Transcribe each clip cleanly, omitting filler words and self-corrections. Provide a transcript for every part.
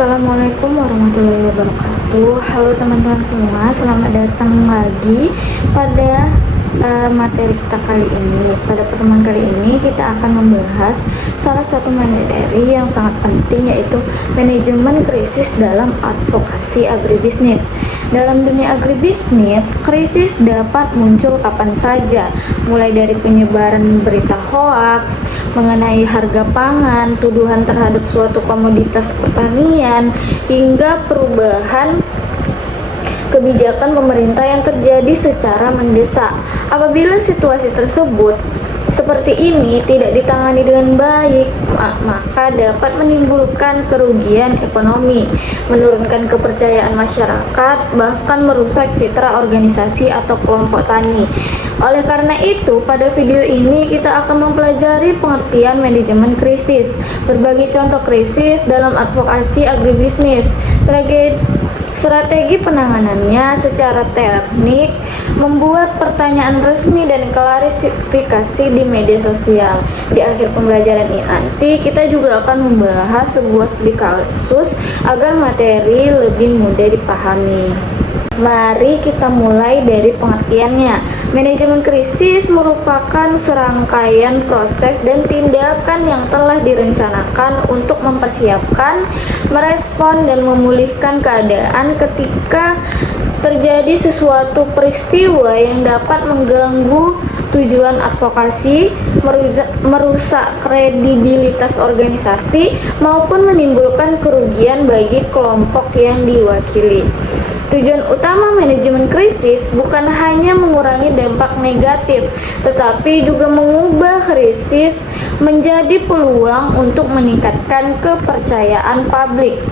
Assalamualaikum warahmatullahi wabarakatuh. Halo teman-teman semua, selamat datang lagi pada materi kita kali ini. Pada pertemuan kali ini kita akan membahas salah satu materi yang sangat penting, yaitu manajemen krisis dalam advokasi agribisnis. Dalam dunia agribisnis, krisis dapat muncul kapan saja, mulai dari penyebaran berita hoaks mengenai harga pangan, tuduhan terhadap suatu komoditas pertanian, hingga perubahan kebijakan pemerintah yang terjadi secara mendesak. Apabila situasi tersebut seperti ini tidak ditangani dengan baik, maka dapat menimbulkan kerugian ekonomi, menurunkan kepercayaan masyarakat, bahkan merusak citra organisasi atau kelompok tani. Oleh karena itu, pada video ini kita akan mempelajari pengertian manajemen krisis, berbagai contoh krisis dalam advokasi agribisnis, strategi penanganannya secara teknik, membuat pertanyaan resmi dan klarifikasi di media sosial. Di akhir pembelajaran ini nanti kita juga akan membahas sebuah studi kasus agar materi lebih mudah dipahami. Mari kita mulai dari pengertiannya. Manajemen krisis merupakan serangkaian proses dan tindakan yang telah direncanakan untuk mempersiapkan, merespon, dan memulihkan keadaan ketika terjadi sesuatu peristiwa yang dapat mengganggu tujuan advokasi, merusak kredibilitas organisasi, maupun menimbulkan kerugian bagi kelompok yang diwakili. Tujuan utama manajemen krisis bukan hanya mengurangi dampak negatif, tetapi juga mengubah krisis menjadi peluang untuk meningkatkan kepercayaan publik.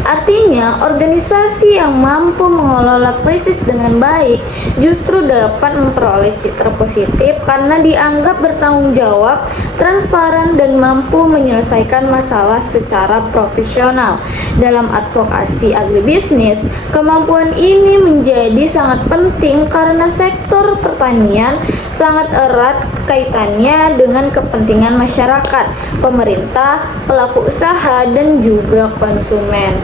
Artinya, organisasi yang mampu mengelola krisis dengan baik justru dapat memperoleh citra positif karena dianggap bertanggung jawab, transparan, dan mampu menyelesaikan masalah secara profesional. Dalam advokasi agribisnis, kemampuan ini menjadi sangat penting karena sektor pertanian sangat erat kaitannya dengan kepentingan masyarakat, pemerintah, pelaku usaha, dan juga konsumen.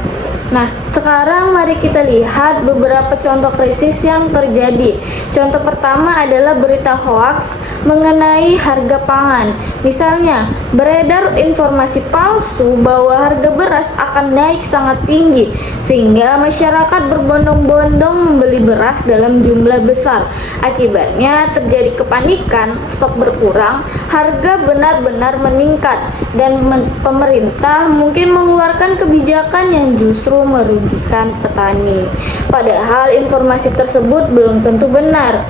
Nah, sekarang mari kita lihat beberapa contoh krisis yang terjadi. Contoh pertama adalah berita hoaks mengenai harga pangan. Misalnya, beredar informasi palsu bahwa harga beras akan naik sangat tinggi, sehingga masyarakat berbondong-bondong membeli beras dalam jumlah besar. Akibatnya terjadi kepanikan, stok berkurang, harga benar-benar meningkat, dan pemerintah mungkin mengeluarkan kebijakan yang justru merugikan petani. Padahal informasi tersebut belum tentu benar.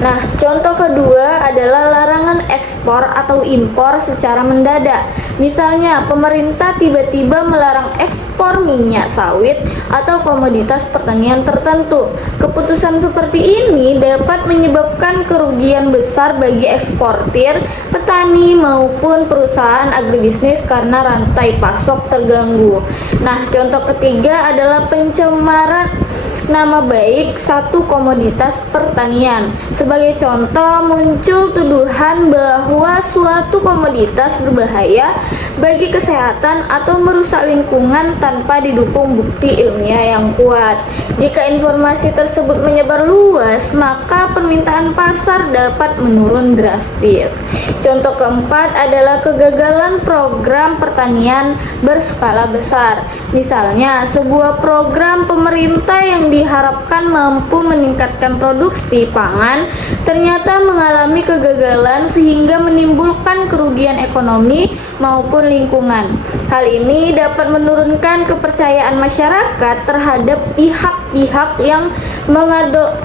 Nah, contoh kedua adalah larangan ekspor atau impor secara mendadak. Misalnya, pemerintah tiba-tiba melarang ekspor minyak sawit atau komoditas pertanian tertentu. Keputusan seperti ini dapat menyebabkan kerugian besar bagi eksportir, petani, maupun perusahaan agribisnis karena rantai pasok terganggu. Nah, contoh ketiga adalah pencemaran nama baik satu komoditas pertanian. Sebagai contoh, muncul tuduhan bahwa suatu komoditas berbahaya bagi kesehatan atau merusak lingkungan tanpa didukung bukti ilmiah yang kuat. Jika informasi tersebut menyebar luas, maka permintaan pasar dapat menurun drastis. Contoh keempat adalah kegagalan program pertanian berskala besar. Misalnya, sebuah program pemerintah yang diharapkan mampu meningkatkan produksi pangan ternyata mengalami kegagalan sehingga menimbulkan kerugian ekonomi maupun lingkungan. Hal ini dapat menurunkan kepercayaan masyarakat terhadap pihak-pihak yang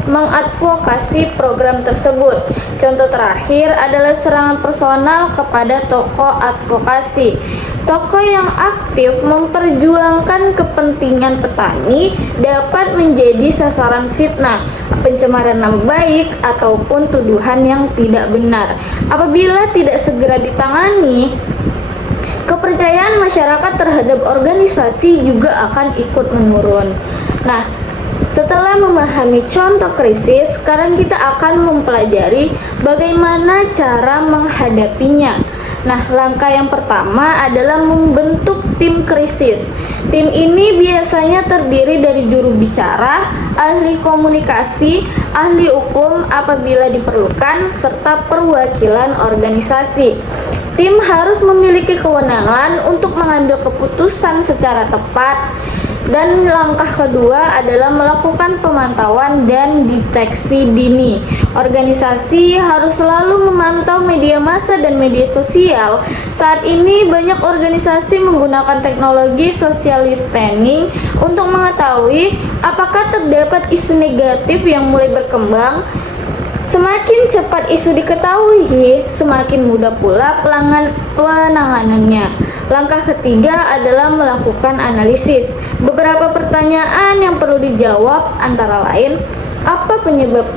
mengadvokasi program tersebut. Contoh terakhir adalah serangan personal kepada tokoh advokasi. Tokoh yang aktif memperjuangkan kepentingan petani dapat menjadi sasaran fitnah, pencemaran nama baik, ataupun tuduhan yang tidak benar. Apabila tidak segera ditangani, kepercayaan masyarakat terhadap organisasi juga akan ikut menurun. Nah, setelah memahami contoh krisis, sekarang kita akan mempelajari bagaimana cara menghadapinya. Nah, langkah yang pertama adalah membentuk tim krisis. Tim ini biasanya terdiri dari juru bicara, ahli komunikasi, ahli hukum apabila diperlukan, serta perwakilan organisasi. Tim harus memiliki kewenangan untuk mengambil keputusan secara tepat. Dan langkah kedua adalah melakukan pemantauan dan deteksi dini. Organisasi harus selalu memantau media massa dan media sosial. Saat ini banyak organisasi menggunakan teknologi social listening untuk mengetahui apakah terdapat isu negatif yang mulai berkembang. Semakin cepat isu diketahui, semakin mudah pula penanganannya. Langkah ketiga adalah melakukan analisis. Beberapa pertanyaan yang perlu dijawab antara lain, apa penyebab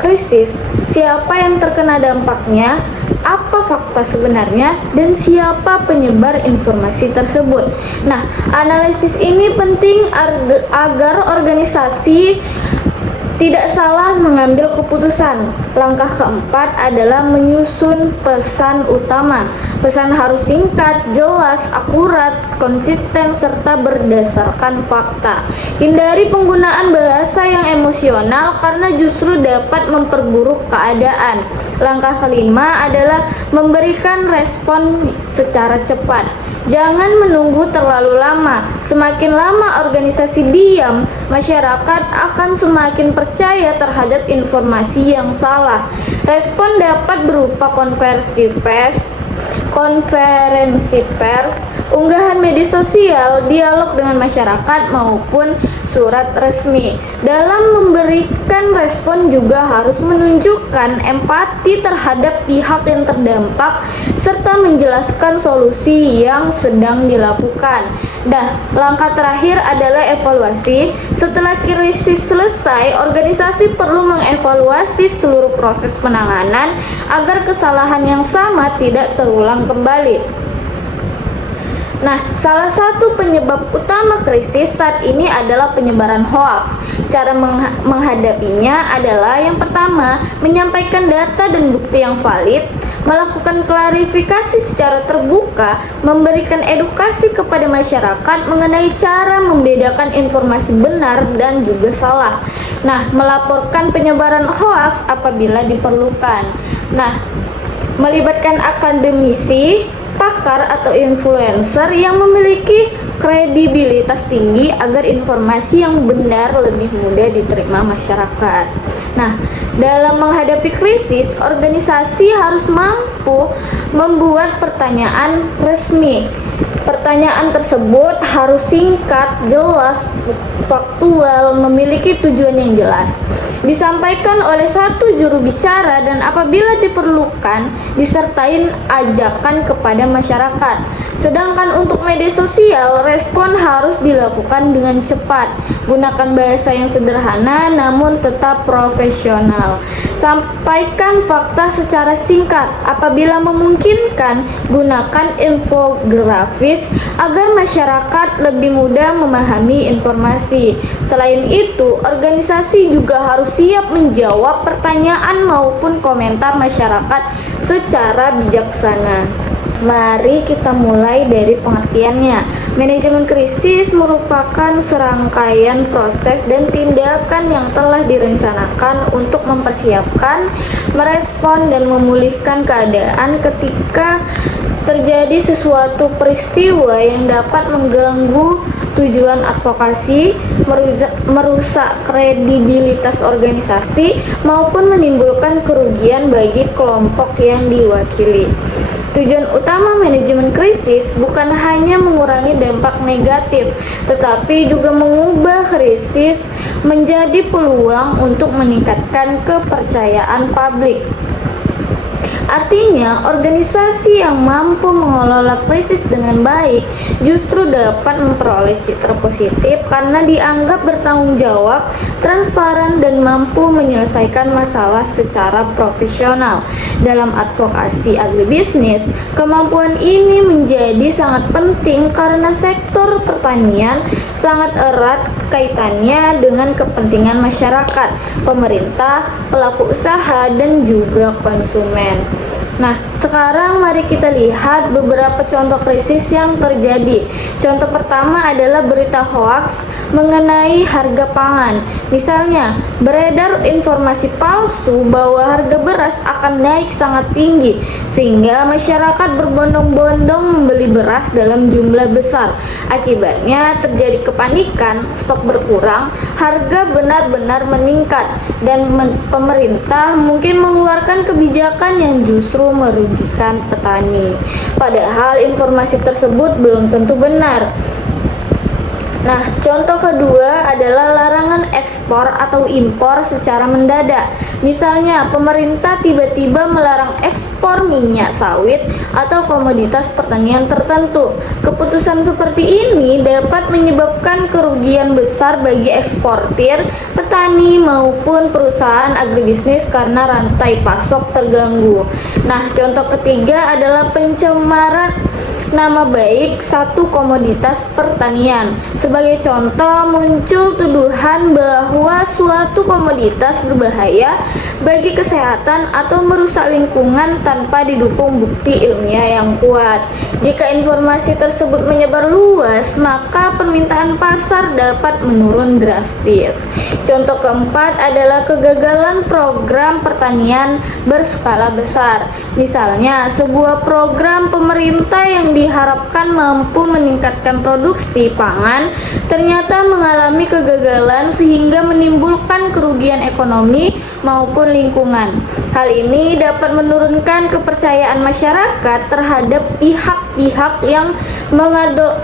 krisis, siapa yang terkena dampaknya, apa fakta sebenarnya, dan siapa penyebar informasi tersebut. Nah, analisis ini penting agar organisasi tidak salah mengambil keputusan. Langkah keempat adalah menyusun pesan utama. Pesan harus singkat, jelas, akurat, konsisten, serta berdasarkan fakta. Hindari penggunaan bahasa yang emosional karena justru dapat memperburuk keadaan. Langkah kelima adalah memberikan respon secara cepat. Jangan menunggu terlalu lama. Semakin lama organisasi diam, masyarakat akan semakin percaya terhadap informasi yang salah. Respon dapat berupa konferensi pers, unggahan media sosial, dialog dengan masyarakat, maupun surat resmi. Dalam memberikan respon juga harus menunjukkan empati terhadap pihak yang terdampak serta menjelaskan solusi yang sedang dilakukan. Langkah terakhir adalah evaluasi. Setelah krisis selesai, organisasi perlu mengevaluasi seluruh proses penanganan agar kesalahan yang sama tidak terulang kembali. Nah, salah satu penyebab utama krisis saat ini adalah penyebaran hoaks. Cara menghadapinya adalah yang pertama, menyampaikan data dan bukti yang valid, melakukan klarifikasi secara terbuka, memberikan edukasi kepada masyarakat mengenai cara membedakan informasi benar dan juga salah. Nah, melaporkan penyebaran hoaks apabila diperlukan. Nah, melibatkan akademisi, pakar atau influencer yang memiliki kredibilitas tinggi agar informasi yang benar lebih mudah diterima masyarakat. Nah, dalam menghadapi krisis, organisasi harus mampu membuat pertanyaan resmi. Pertanyaan tersebut harus singkat, jelas, faktual, memiliki tujuan yang jelas, disampaikan oleh satu juru bicara, dan apabila diperlukan disertai ajakan kepada masyarakat. Sedangkan untuk media sosial, respon harus dilakukan dengan cepat. Gunakan bahasa yang sederhana namun tetap profesional. Sampaikan fakta secara singkat. Apabila memungkinkan, gunakan infografis agar masyarakat lebih mudah memahami informasi. Selain itu, organisasi juga harus siap menjawab pertanyaan maupun komentar masyarakat secara bijaksana. Mari kita mulai dari pengertiannya. Manajemen krisis merupakan serangkaian proses dan tindakan yang telah direncanakan untuk mempersiapkan, merespon, dan memulihkan keadaan ketika terjadi sesuatu peristiwa yang dapat mengganggu tujuan advokasi, merusak kredibilitas organisasi, maupun menimbulkan kerugian bagi kelompok yang diwakili. Tujuan utama manajemen krisis bukan hanya mengurangi dampak negatif, tetapi juga mengubah krisis menjadi peluang untuk meningkatkan kepercayaan publik. Artinya, organisasi yang mampu mengelola krisis dengan baik justru dapat memperoleh citra positif karena dianggap bertanggung jawab, transparan, dan mampu menyelesaikan masalah secara profesional. Dalam advokasi agribisnis, kemampuan ini menjadi sangat penting karena sektor pertanian sangat erat kaitannya dengan kepentingan masyarakat, pemerintah, pelaku usaha, dan juga konsumen. Nah, sekarang mari kita lihat beberapa contoh krisis yang terjadi. Contoh pertama adalah berita hoaks mengenai harga pangan. Misalnya, beredar informasi palsu bahwa harga beras akan naik sangat tinggi, sehingga masyarakat berbondong-bondong membeli beras dalam jumlah besar. Akibatnya terjadi kepanikan, stok berkurang, harga benar-benar meningkat, dan pemerintah mungkin mengeluarkan kebijakan yang justru merugikan petani. Padahal informasi tersebut belum tentu benar. Nah, contoh kedua adalah larangan ekspor atau impor secara mendadak. Misalnya, pemerintah tiba-tiba melarang ekspor minyak sawit atau komoditas pertanian tertentu. Keputusan seperti ini dapat menyebabkan kerugian besar bagi eksportir, petani maupun perusahaan agribisnis karena rantai pasok terganggu. Nah, contoh ketiga adalah pencemaran nama baik satu komoditas pertanian. Sebagai contoh, muncul tuduhan bahwa suatu komoditas berbahaya bagi kesehatan atau merusak lingkungan tanpa didukung bukti ilmiah yang kuat. Jika informasi tersebut menyebar luas, maka permintaan pasar dapat menurun drastis. Contoh keempat adalah kegagalan program pertanian berskala besar. Misalnya, sebuah program pemerintah yang diharapkan mampu meningkatkan produksi pangan ternyata mengalami kegagalan sehingga menimbulkan kerugian ekonomi maupun lingkungan. Hal ini dapat menurunkan kepercayaan masyarakat terhadap pihak-pihak yang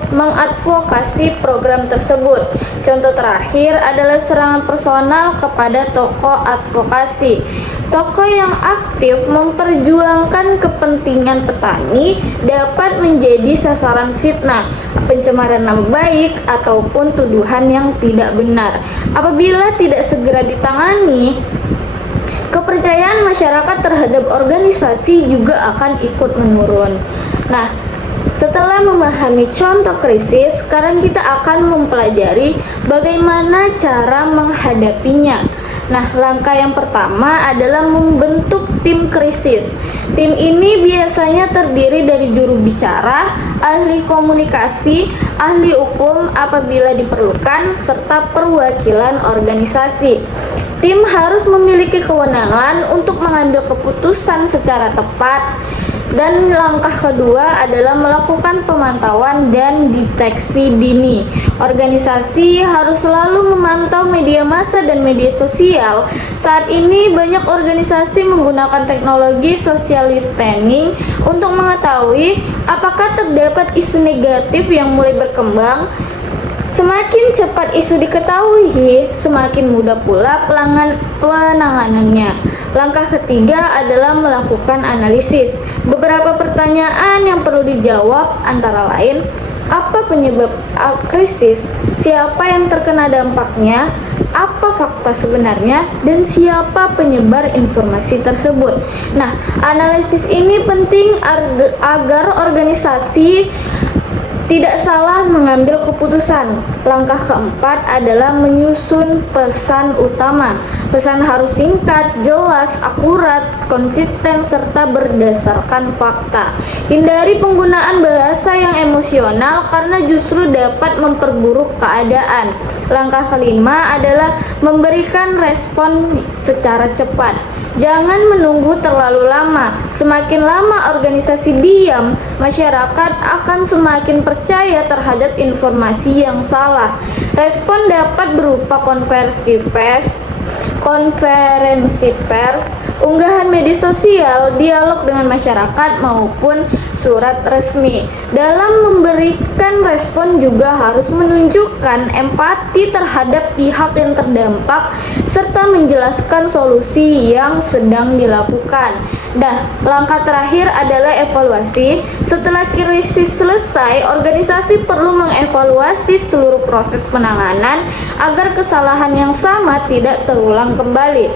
mengadvokasi program tersebut. Contoh terakhir adalah serangan personal kepada tokoh advokasi. Tokoh yang aktif memperjuangkan kepentingan petani dapat menjadi sasaran fitnah, pencemaran nama baik, ataupun tuduhan yang tidak benar. Apabila tidak segera ditangani, kepercayaan masyarakat terhadap organisasi juga akan ikut menurun. Nah, setelah memahami contoh krisis, sekarang kita akan mempelajari bagaimana cara menghadapinya. Nah, langkah yang pertama adalah membentuk tim krisis. Tim ini biasanya terdiri dari juru bicara, ahli komunikasi, ahli hukum apabila diperlukan, serta perwakilan organisasi. Tim harus memiliki kewenangan untuk mengambil keputusan secara tepat. Dan langkah kedua adalah melakukan pemantauan dan deteksi dini. Organisasi harus selalu memantau media massa dan media sosial. Saat ini banyak organisasi menggunakan teknologi social listening untuk mengetahui apakah terdapat isu negatif yang mulai berkembang. Semakin cepat isu diketahui, semakin mudah pula penanganannya. Langkah ketiga adalah melakukan analisis. Beberapa pertanyaan yang perlu dijawab antara lain, apa penyebab krisis, siapa yang terkena dampaknya, apa fakta sebenarnya, dan siapa penyebar informasi tersebut. Nah, analisis ini penting agar organisasi tidak salah mengambil keputusan. Langkah keempat adalah menyusun pesan utama. Pesan harus singkat, jelas, akurat, konsisten, serta berdasarkan fakta. Hindari penggunaan bahasa yang emosional karena justru dapat memperburuk keadaan. Langkah kelima adalah memberikan respon secara cepat. Jangan menunggu terlalu lama. Semakin lama organisasi diam, masyarakat akan semakin percaya terhadap informasi yang salah. Respon dapat berupa konferensi pers, unggahan media sosial, dialog dengan masyarakat, maupun surat resmi. Dalam memberikan respon juga harus menunjukkan empati terhadap pihak yang terdampak serta menjelaskan solusi yang sedang dilakukan. Nah, langkah terakhir adalah evaluasi. Setelah krisis selesai, organisasi perlu mengevaluasi seluruh proses penanganan agar kesalahan yang sama tidak terulang kembali.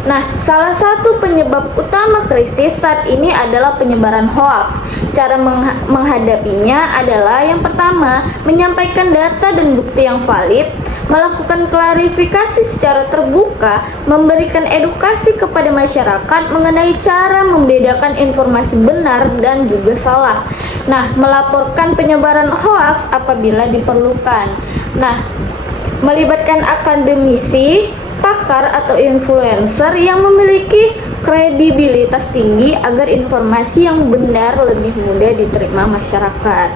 Nah, salah satu penyebab utama krisis saat ini adalah penyebaran hoaks. Cara menghadapinya adalah yang pertama, menyampaikan data dan bukti yang valid, melakukan klarifikasi secara terbuka, memberikan edukasi kepada masyarakat mengenai cara membedakan informasi benar dan juga salah. Nah, melaporkan penyebaran hoaks apabila diperlukan. Nah, melibatkan akademisi, pakar atau influencer yang memiliki kredibilitas tinggi agar informasi yang benar lebih mudah diterima masyarakat.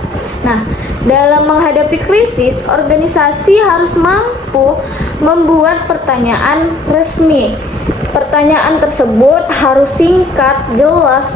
Nah, dalam menghadapi krisis, organisasi harus mampu membuat pertanyaan resmi. Pertanyaan tersebut harus singkat, jelas,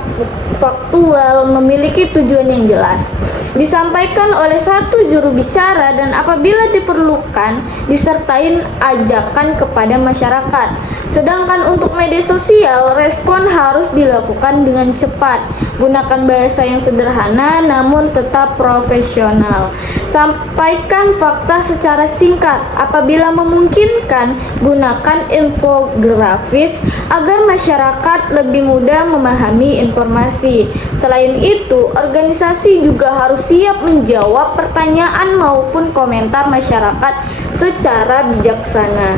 faktual, memiliki tujuan yang jelas, disampaikan oleh satu juru bicara, dan apabila diperlukan disertai ajakan kepada masyarakat. Sedangkan untuk media sosial, respon harus dilakukan dengan cepat. Gunakan bahasa yang sederhana namun tetap profesional. Sampaikan fakta secara singkat. Apabila memungkinkan, gunakan infografis agar masyarakat lebih mudah memahami informasi. Selain itu, organisasi juga harus siap menjawab pertanyaan maupun komentar masyarakat secara bijaksana.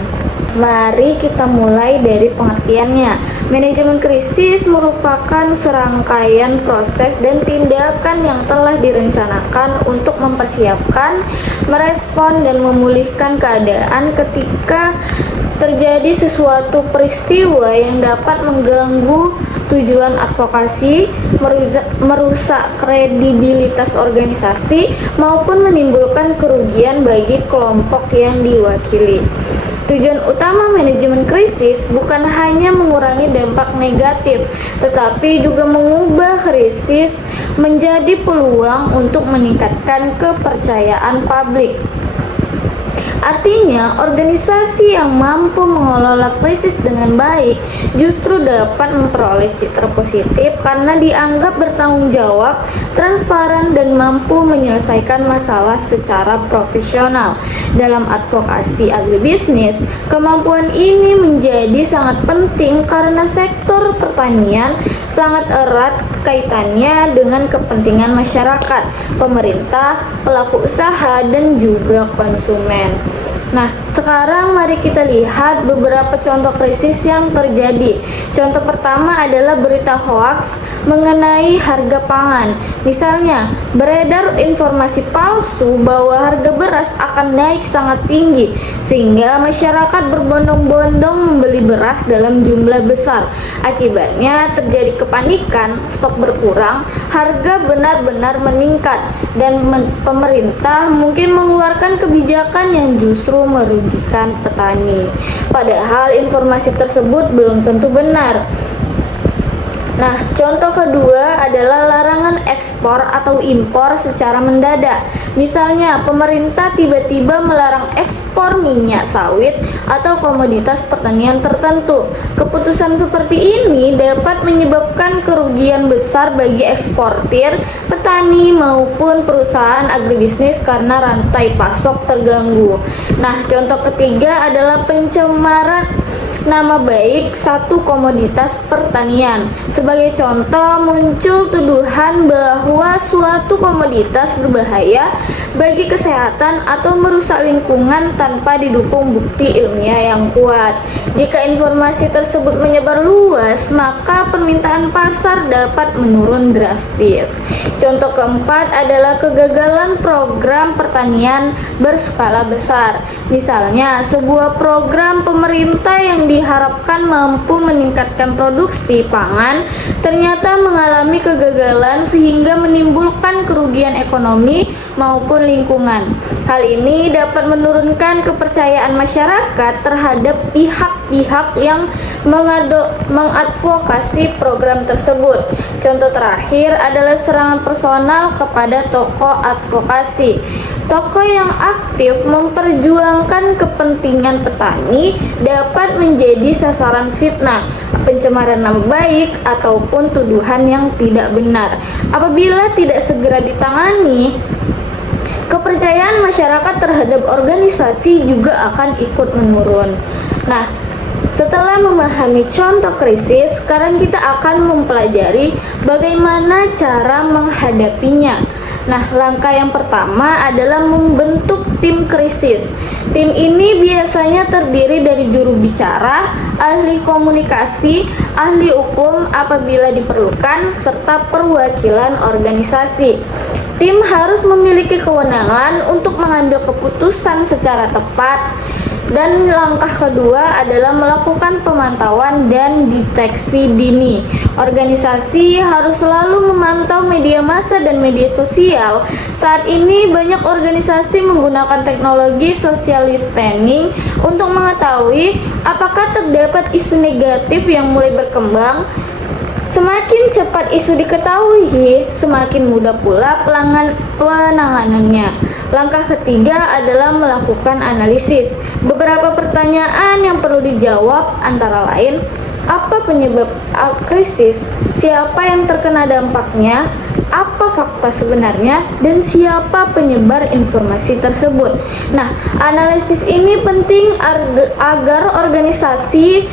Mari kita mulai dari pengertiannya. Manajemen krisis merupakan serangkaian proses dan tindakan yang telah direncanakan untuk mempersiapkan, merespon, dan memulihkan keadaan ketika terjadi sesuatu peristiwa yang dapat mengganggu tujuan advokasi, merusak kredibilitas organisasi, maupun menimbulkan kerugian bagi kelompok yang diwakili. Tujuan utama manajemen krisis bukan hanya mengurangi dampak negatif, tetapi juga mengubah krisis menjadi peluang untuk meningkatkan kepercayaan publik. Artinya, organisasi yang mampu mengelola krisis dengan baik justru dapat memperoleh citra positif karena dianggap bertanggung jawab, transparan, dan mampu menyelesaikan masalah secara profesional. Dalam advokasi agribisnis, kemampuan ini menjadi sangat penting karena sektor pertanian sangat erat kaitannya dengan kepentingan masyarakat, pemerintah, pelaku usaha, dan juga konsumen. Nah, sekarang mari kita lihat beberapa contoh krisis yang terjadi. Contoh pertama adalah berita hoaks mengenai harga pangan. Misalnya, beredar informasi palsu bahwa harga beras akan naik sangat tinggi, sehingga masyarakat berbondong-bondong membeli beras dalam jumlah besar. Akibatnya terjadi kepanikan, stok berkurang, harga benar-benar meningkat, dan pemerintah mungkin mengeluarkan kebijakan yang justru merugikan petani. Padahal informasi tersebut belum tentu benar. Nah, contoh kedua adalah larangan ekspor atau impor secara mendadak. Misalnya, pemerintah tiba-tiba melarang ekspor minyak sawit atau komoditas pertanian tertentu. Keputusan seperti ini dapat menyebabkan kerugian besar bagi eksportir, petani, maupun perusahaan agribisnis karena rantai pasok terganggu. Nah, contoh ketiga adalah pencemaran nama baik satu komoditas pertanian. Sebagai contoh, muncul tuduhan bahwa suatu komoditas berbahaya bagi kesehatan atau merusak lingkungan tanpa didukung bukti ilmiah yang kuat. Jika informasi tersebut menyebar luas, maka permintaan pasar dapat menurun drastis. Contoh keempat adalah kegagalan program pertanian berskala besar. Misalnya, sebuah program pemerintah yang diharapkan mampu meningkatkan produksi pangan ternyata mengalami kegagalan sehingga menimbulkan kerugian ekonomi maupun lingkungan. Hal ini dapat menurunkan kepercayaan masyarakat terhadap pihak-pihak yang mengadvokasi program tersebut. Contoh terakhir adalah serangan personal kepada tokoh advokasi. Tokoh yang aktif memperjuangkan kepentingan petani dapat menjadi sasaran fitnah, pencemaran nama baik, ataupun tuduhan yang tidak benar. Apabila tidak segera ditangani, kepercayaan masyarakat terhadap organisasi juga akan ikut menurun. Nah, setelah memahami contoh krisis, sekarang kita akan mempelajari bagaimana cara menghadapinya. Nah, langkah yang pertama adalah membentuk tim krisis. Tim ini biasanya terdiri dari juru bicara, ahli komunikasi, ahli hukum apabila diperlukan, serta perwakilan organisasi. Tim harus memiliki kewenangan untuk mengambil keputusan secara tepat. Dan langkah kedua adalah melakukan pemantauan dan deteksi dini. Organisasi harus selalu memantau media massa dan media sosial. Saat ini banyak organisasi menggunakan teknologi social listening untuk mengetahui apakah terdapat isu negatif yang mulai berkembang. Semakin cepat isu diketahui, semakin mudah pula penanganannya. Langkah ketiga adalah melakukan analisis. Beberapa pertanyaan yang perlu dijawab antara lain, apa penyebab krisis, siapa yang terkena dampaknya, apa fakta sebenarnya, dan siapa penyebar informasi tersebut. Nah, analisis ini penting agar organisasi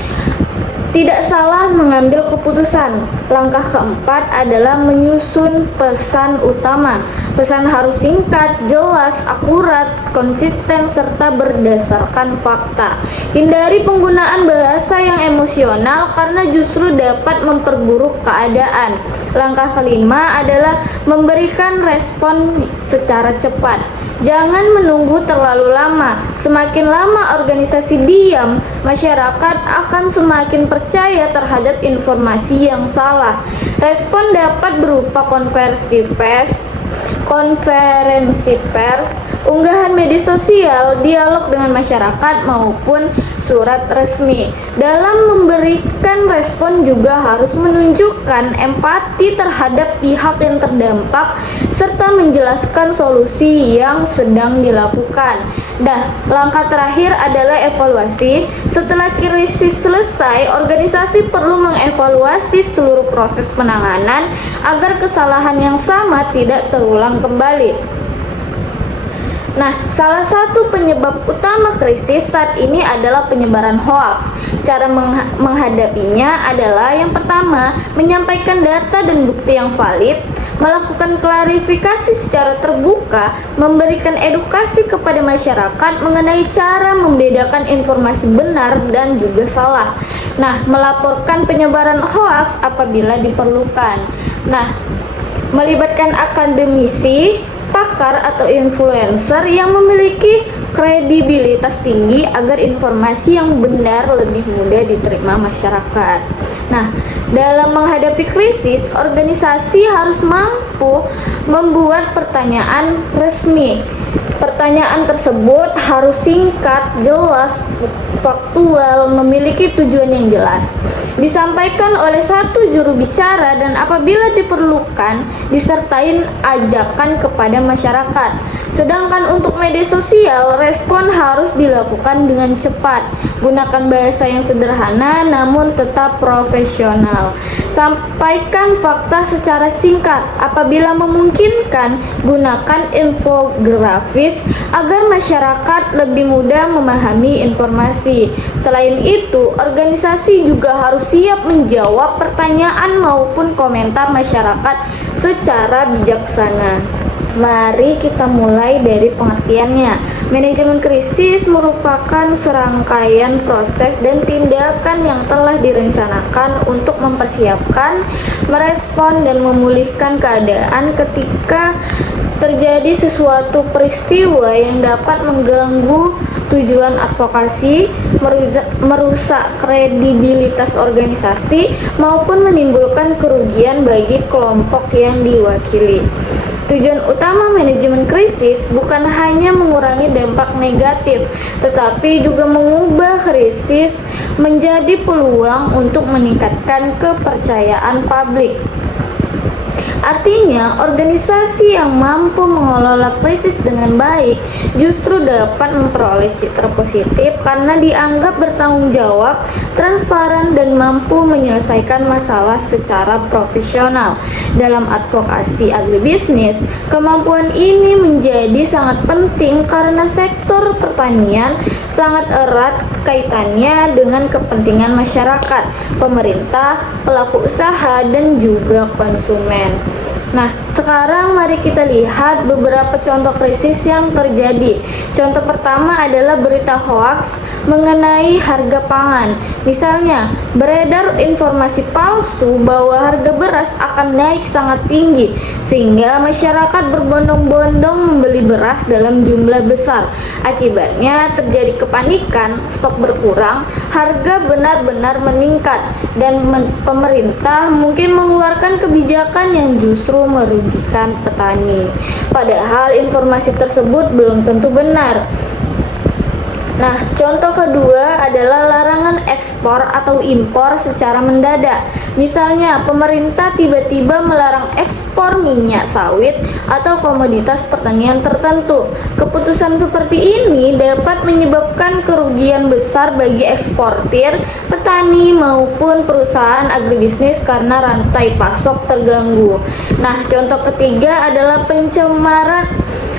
tidak salah mengambil keputusan. Langkah keempat adalah menyusun pesan utama. Pesan harus singkat, jelas, akurat, konsisten, serta berdasarkan fakta. Hindari penggunaan bahasa yang emosional karena justru dapat memperburuk keadaan. Langkah kelima adalah memberikan respon secara cepat. Jangan menunggu terlalu lama. Semakin lama organisasi diam, masyarakat akan semakin percaya terhadap informasi yang salah. Respon dapat berupa konferensi pers, unggahan media sosial, dialog dengan masyarakat, maupun surat resmi. Dalam memberikan respon juga harus menunjukkan empati terhadap pihak yang terdampak serta menjelaskan solusi yang sedang dilakukan. Nah, langkah terakhir adalah evaluasi. Setelah krisis selesai, organisasi perlu mengevaluasi seluruh proses penanganan agar kesalahan yang sama tidak terulang kembali. Nah, salah satu penyebab utama krisis saat ini adalah penyebaran hoaks. Cara menghadapinya adalah yang pertama, menyampaikan data dan bukti yang valid, melakukan klarifikasi secara terbuka, memberikan edukasi kepada masyarakat mengenai cara membedakan informasi benar dan juga salah. Nah, melaporkan penyebaran hoaks apabila diperlukan. Nah, melibatkan akademisi, pakar atau influencer yang memiliki kredibilitas tinggi agar informasi yang benar lebih mudah diterima masyarakat. Nah, dalam menghadapi krisis, organisasi harus mampu membuat pertanyaan resmi. Pertanyaan tersebut harus singkat, jelas, faktual, memiliki tujuan yang jelas. Disampaikan oleh satu juru bicara dan apabila diperlukan disertai ajakan kepada masyarakat. Sedangkan untuk media sosial, respon harus dilakukan dengan cepat. Gunakan bahasa yang sederhana namun tetap profesional. Sampaikan fakta secara singkat. Apabila memungkinkan, gunakan infografis agar masyarakat lebih mudah memahami informasi. Selain itu, organisasi juga harus siap menjawab pertanyaan maupun komentar masyarakat secara bijaksana. Mari kita mulai dari pengertiannya. Manajemen krisis merupakan serangkaian proses dan tindakan yang telah direncanakan untuk mempersiapkan, merespon, dan memulihkan keadaan ketika terjadi sesuatu peristiwa yang dapat mengganggu tujuan advokasi, merusak kredibilitas organisasi, maupun menimbulkan kerugian bagi kelompok yang diwakili. Tujuan utama manajemen krisis bukan hanya mengurangi dampak negatif, tetapi juga mengubah krisis menjadi peluang untuk meningkatkan kepercayaan publik. Artinya, organisasi yang mampu mengelola krisis dengan baik justru dapat memperoleh citra positif karena dianggap bertanggung jawab, transparan, dan mampu menyelesaikan masalah secara profesional. Dalam advokasi agribisnis, kemampuan ini menjadi sangat penting karena sektor pertanian sangat erat kaitannya dengan kepentingan masyarakat, pemerintah, pelaku usaha, dan juga konsumen. Nah, Sekarang mari kita lihat beberapa contoh krisis yang terjadi. Contoh pertama adalah berita hoaks mengenai harga pangan. Misalnya, beredar informasi palsu bahwa harga beras akan naik sangat tinggi, sehingga masyarakat berbondong-bondong membeli beras dalam jumlah besar. Akibatnya terjadi kepanikan, stok berkurang, harga benar-benar meningkat, dan pemerintah mungkin mengeluarkan kebijakan yang justru merugikan petani. Padahal informasi tersebut belum tentu benar. Nah, contoh kedua adalah larangan ekspor atau impor secara mendadak. Misalnya, pemerintah tiba-tiba melarang ekspor minyak sawit atau komoditas pertanian tertentu. Keputusan seperti ini dapat menyebabkan kerugian besar bagi eksportir, petani maupun perusahaan agribisnis karena rantai pasok terganggu. Nah, contoh ketiga adalah pencemaran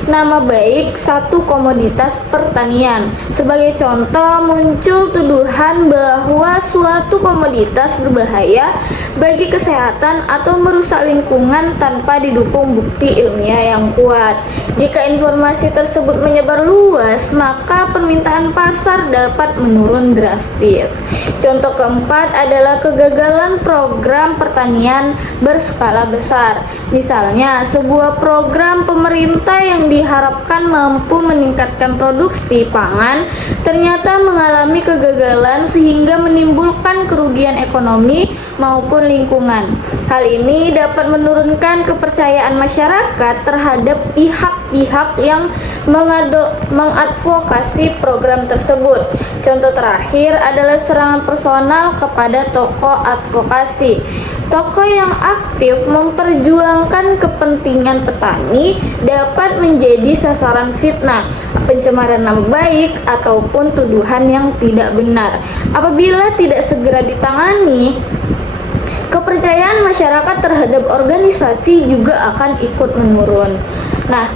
nama baik satu komoditas pertanian. Sebagai contoh, muncul tuduhan bahwa suatu komoditas berbahaya bagi kesehatan atau merusak lingkungan tanpa didukung bukti ilmiah yang kuat. Jika informasi tersebut menyebar luas, maka permintaan pasar dapat menurun drastis. Contoh keempat adalah kegagalan program pertanian berskala besar. Misalnya, sebuah program pemerintah yang diharapkan mampu meningkatkan produksi pangan ternyata mengalami kegagalan sehingga menimbulkan kerugian ekonomi maupun lingkungan. Hal ini dapat menurunkan kepercayaan masyarakat terhadap pihak-pihak yang mengadvokasi program tersebut. Contoh terakhir adalah serangan personal kepada tokoh advokasi. Tokoh yang aktif memperjuangkan kepentingan petani dapat menjadi sasaran fitnah, pencemaran nama baik, ataupun tuduhan yang tidak benar. Apabila tidak segera ditangani, kepercayaan masyarakat terhadap organisasi juga akan ikut menurun. Nah,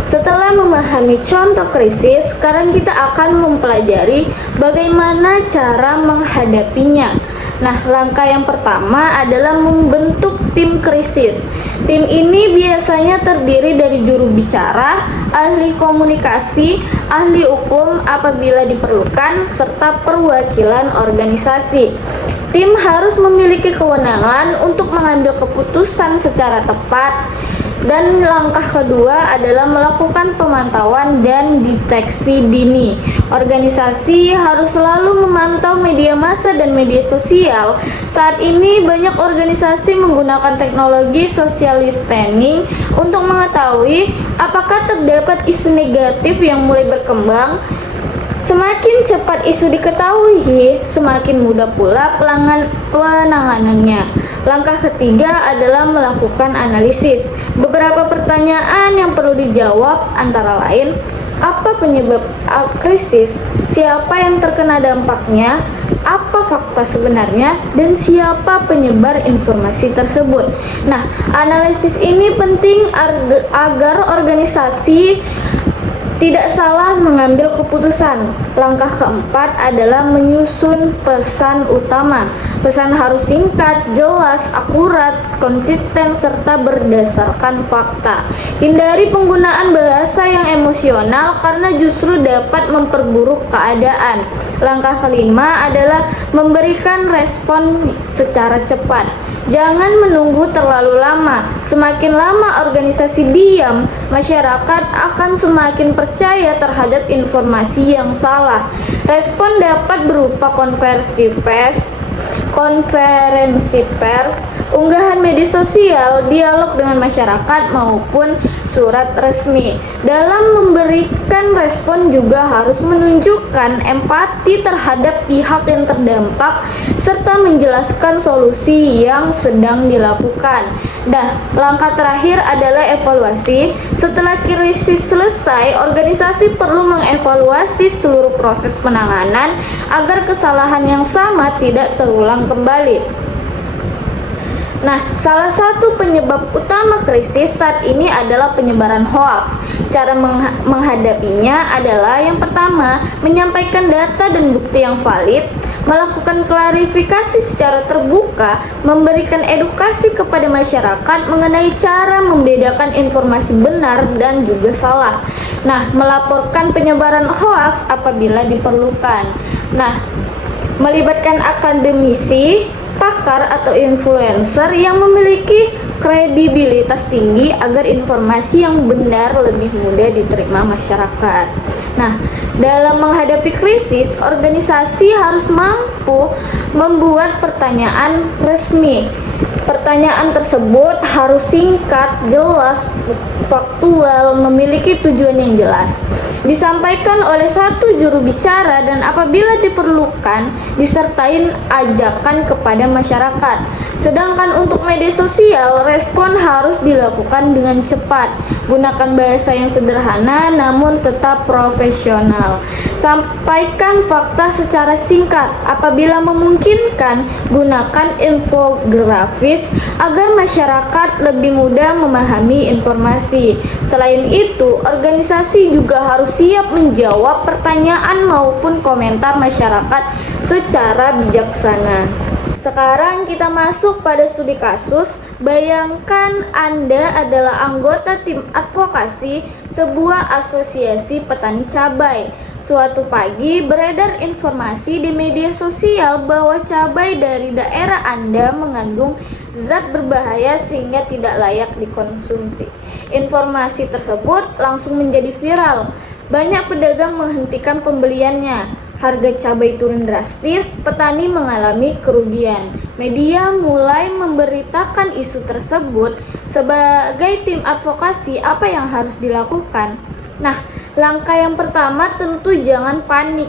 setelah memahami contoh krisis, sekarang kita akan mempelajari bagaimana cara menghadapinya. Nah, langkah yang pertama adalah membentuk tim krisis. Tim ini biasanya terdiri dari juru bicara, ahli komunikasi, ahli hukum apabila diperlukan, serta perwakilan organisasi. Tim harus memiliki kewenangan untuk mengambil keputusan secara tepat. Dan langkah kedua adalah melakukan pemantauan dan deteksi dini. Organisasi harus selalu memantau media massa dan media sosial. Saat ini banyak organisasi menggunakan teknologi social listening untuk mengetahui apakah terdapat isu negatif yang mulai berkembang. Semakin cepat isu diketahui, semakin mudah pula penanganannya. Langkah ketiga adalah melakukan analisis. Beberapa pertanyaan yang perlu dijawab antara lain, apa penyebab krisis, siapa yang terkena dampaknya, apa fakta sebenarnya, dan siapa penyebar informasi tersebut. Nah, analisis ini penting agar organisasi tidak salah mengambil keputusan. Langkah keempat adalah menyusun pesan utama. Pesan harus singkat, jelas, akurat, konsisten, serta berdasarkan fakta. Hindari penggunaan bahasa yang emosional karena justru dapat memperburuk keadaan. Langkah kelima adalah memberikan respon secara cepat. Jangan menunggu terlalu lama. Semakin lama organisasi diam, masyarakat akan semakin percaya terhadap informasi yang salah. Respon dapat berupa konferensi pers, unggahan media sosial, dialog dengan masyarakat, maupun surat resmi. Dalam memberikan respon juga harus menunjukkan empati terhadap pihak yang terdampak serta menjelaskan solusi yang sedang dilakukan. Nah, langkah terakhir adalah evaluasi. Setelah krisis selesai, organisasi perlu mengevaluasi seluruh proses penanganan agar kesalahan yang sama tidak terulang kembali. Nah, salah satu penyebab utama krisis saat ini adalah penyebaran hoaks. Cara menghadapinya adalah yang pertama, menyampaikan data dan bukti yang valid, melakukan klarifikasi secara terbuka, memberikan edukasi kepada masyarakat mengenai cara membedakan informasi benar dan juga salah. Nah, melaporkan penyebaran hoaks apabila diperlukan. Nah, melibatkan akademisi, pakar atau influencer yang memiliki kredibilitas tinggi agar informasi yang benar lebih mudah diterima masyarakat. Nah, dalam menghadapi krisis, organisasi harus mampu membuat pertanyaan resmi. Pertanyaan tersebut harus singkat, jelas, faktual, memiliki tujuan yang jelas. Disampaikan oleh satu juru bicara dan apabila diperlukan disertai ajakan kepada masyarakat. Sedangkan untuk media sosial, respon harus dilakukan dengan cepat. Gunakan bahasa yang sederhana namun tetap profesional. Sampaikan fakta secara singkat. Apabila memungkinkan, gunakan infografis agar masyarakat lebih mudah memahami informasi. Selain itu, organisasi juga harus siap menjawab pertanyaan maupun komentar masyarakat secara bijaksana. Sekarang kita masuk pada studi kasus. Bayangkan Anda adalah anggota tim advokasi sebuah asosiasi petani cabai. Suatu pagi beredar informasi di media sosial bahwa cabai dari daerah Anda mengandung zat berbahaya sehingga tidak layak dikonsumsi. Informasi tersebut langsung menjadi viral. Banyak pedagang menghentikan pembeliannya. Harga cabai turun drastis, petani mengalami kerugian. Media mulai memberitakan isu tersebut. Sebagai tim advokasi, apa yang harus dilakukan? Nah, langkah yang pertama tentu jangan panik.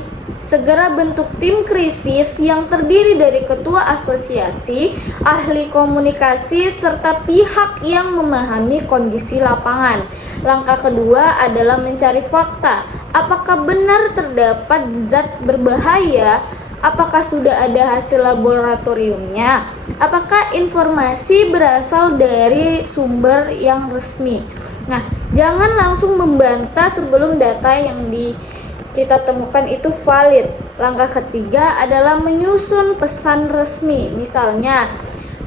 Segera bentuk tim krisis yang terdiri dari ketua asosiasi, ahli komunikasi, serta pihak yang memahami kondisi lapangan. Langkah kedua adalah mencari fakta. Apakah benar terdapat zat berbahaya? Apakah sudah ada hasil laboratoriumnya? Apakah informasi berasal dari sumber yang resmi? Nah, jangan langsung membantah sebelum data yang kita temukan itu valid. Langkah ketiga adalah menyusun pesan resmi. Misalnya,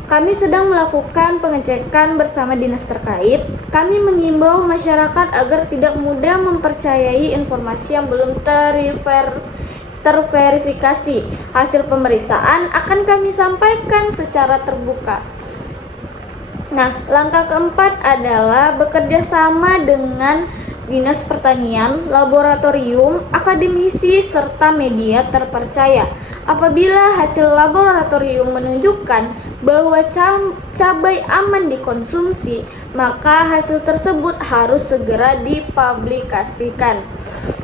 kami sedang melakukan pengecekan bersama dinas terkait. Kami mengimbau masyarakat agar tidak mudah mempercayai informasi yang belum terverifikasi. Hasil pemeriksaan akan kami sampaikan secara terbuka. Nah, langkah keempat adalah bekerja sama dengan Dinas Pertanian, laboratorium, akademisi, serta media terpercaya. Apabila hasil laboratorium menunjukkan bahwa cabai aman dikonsumsi, maka hasil tersebut harus segera dipublikasikan.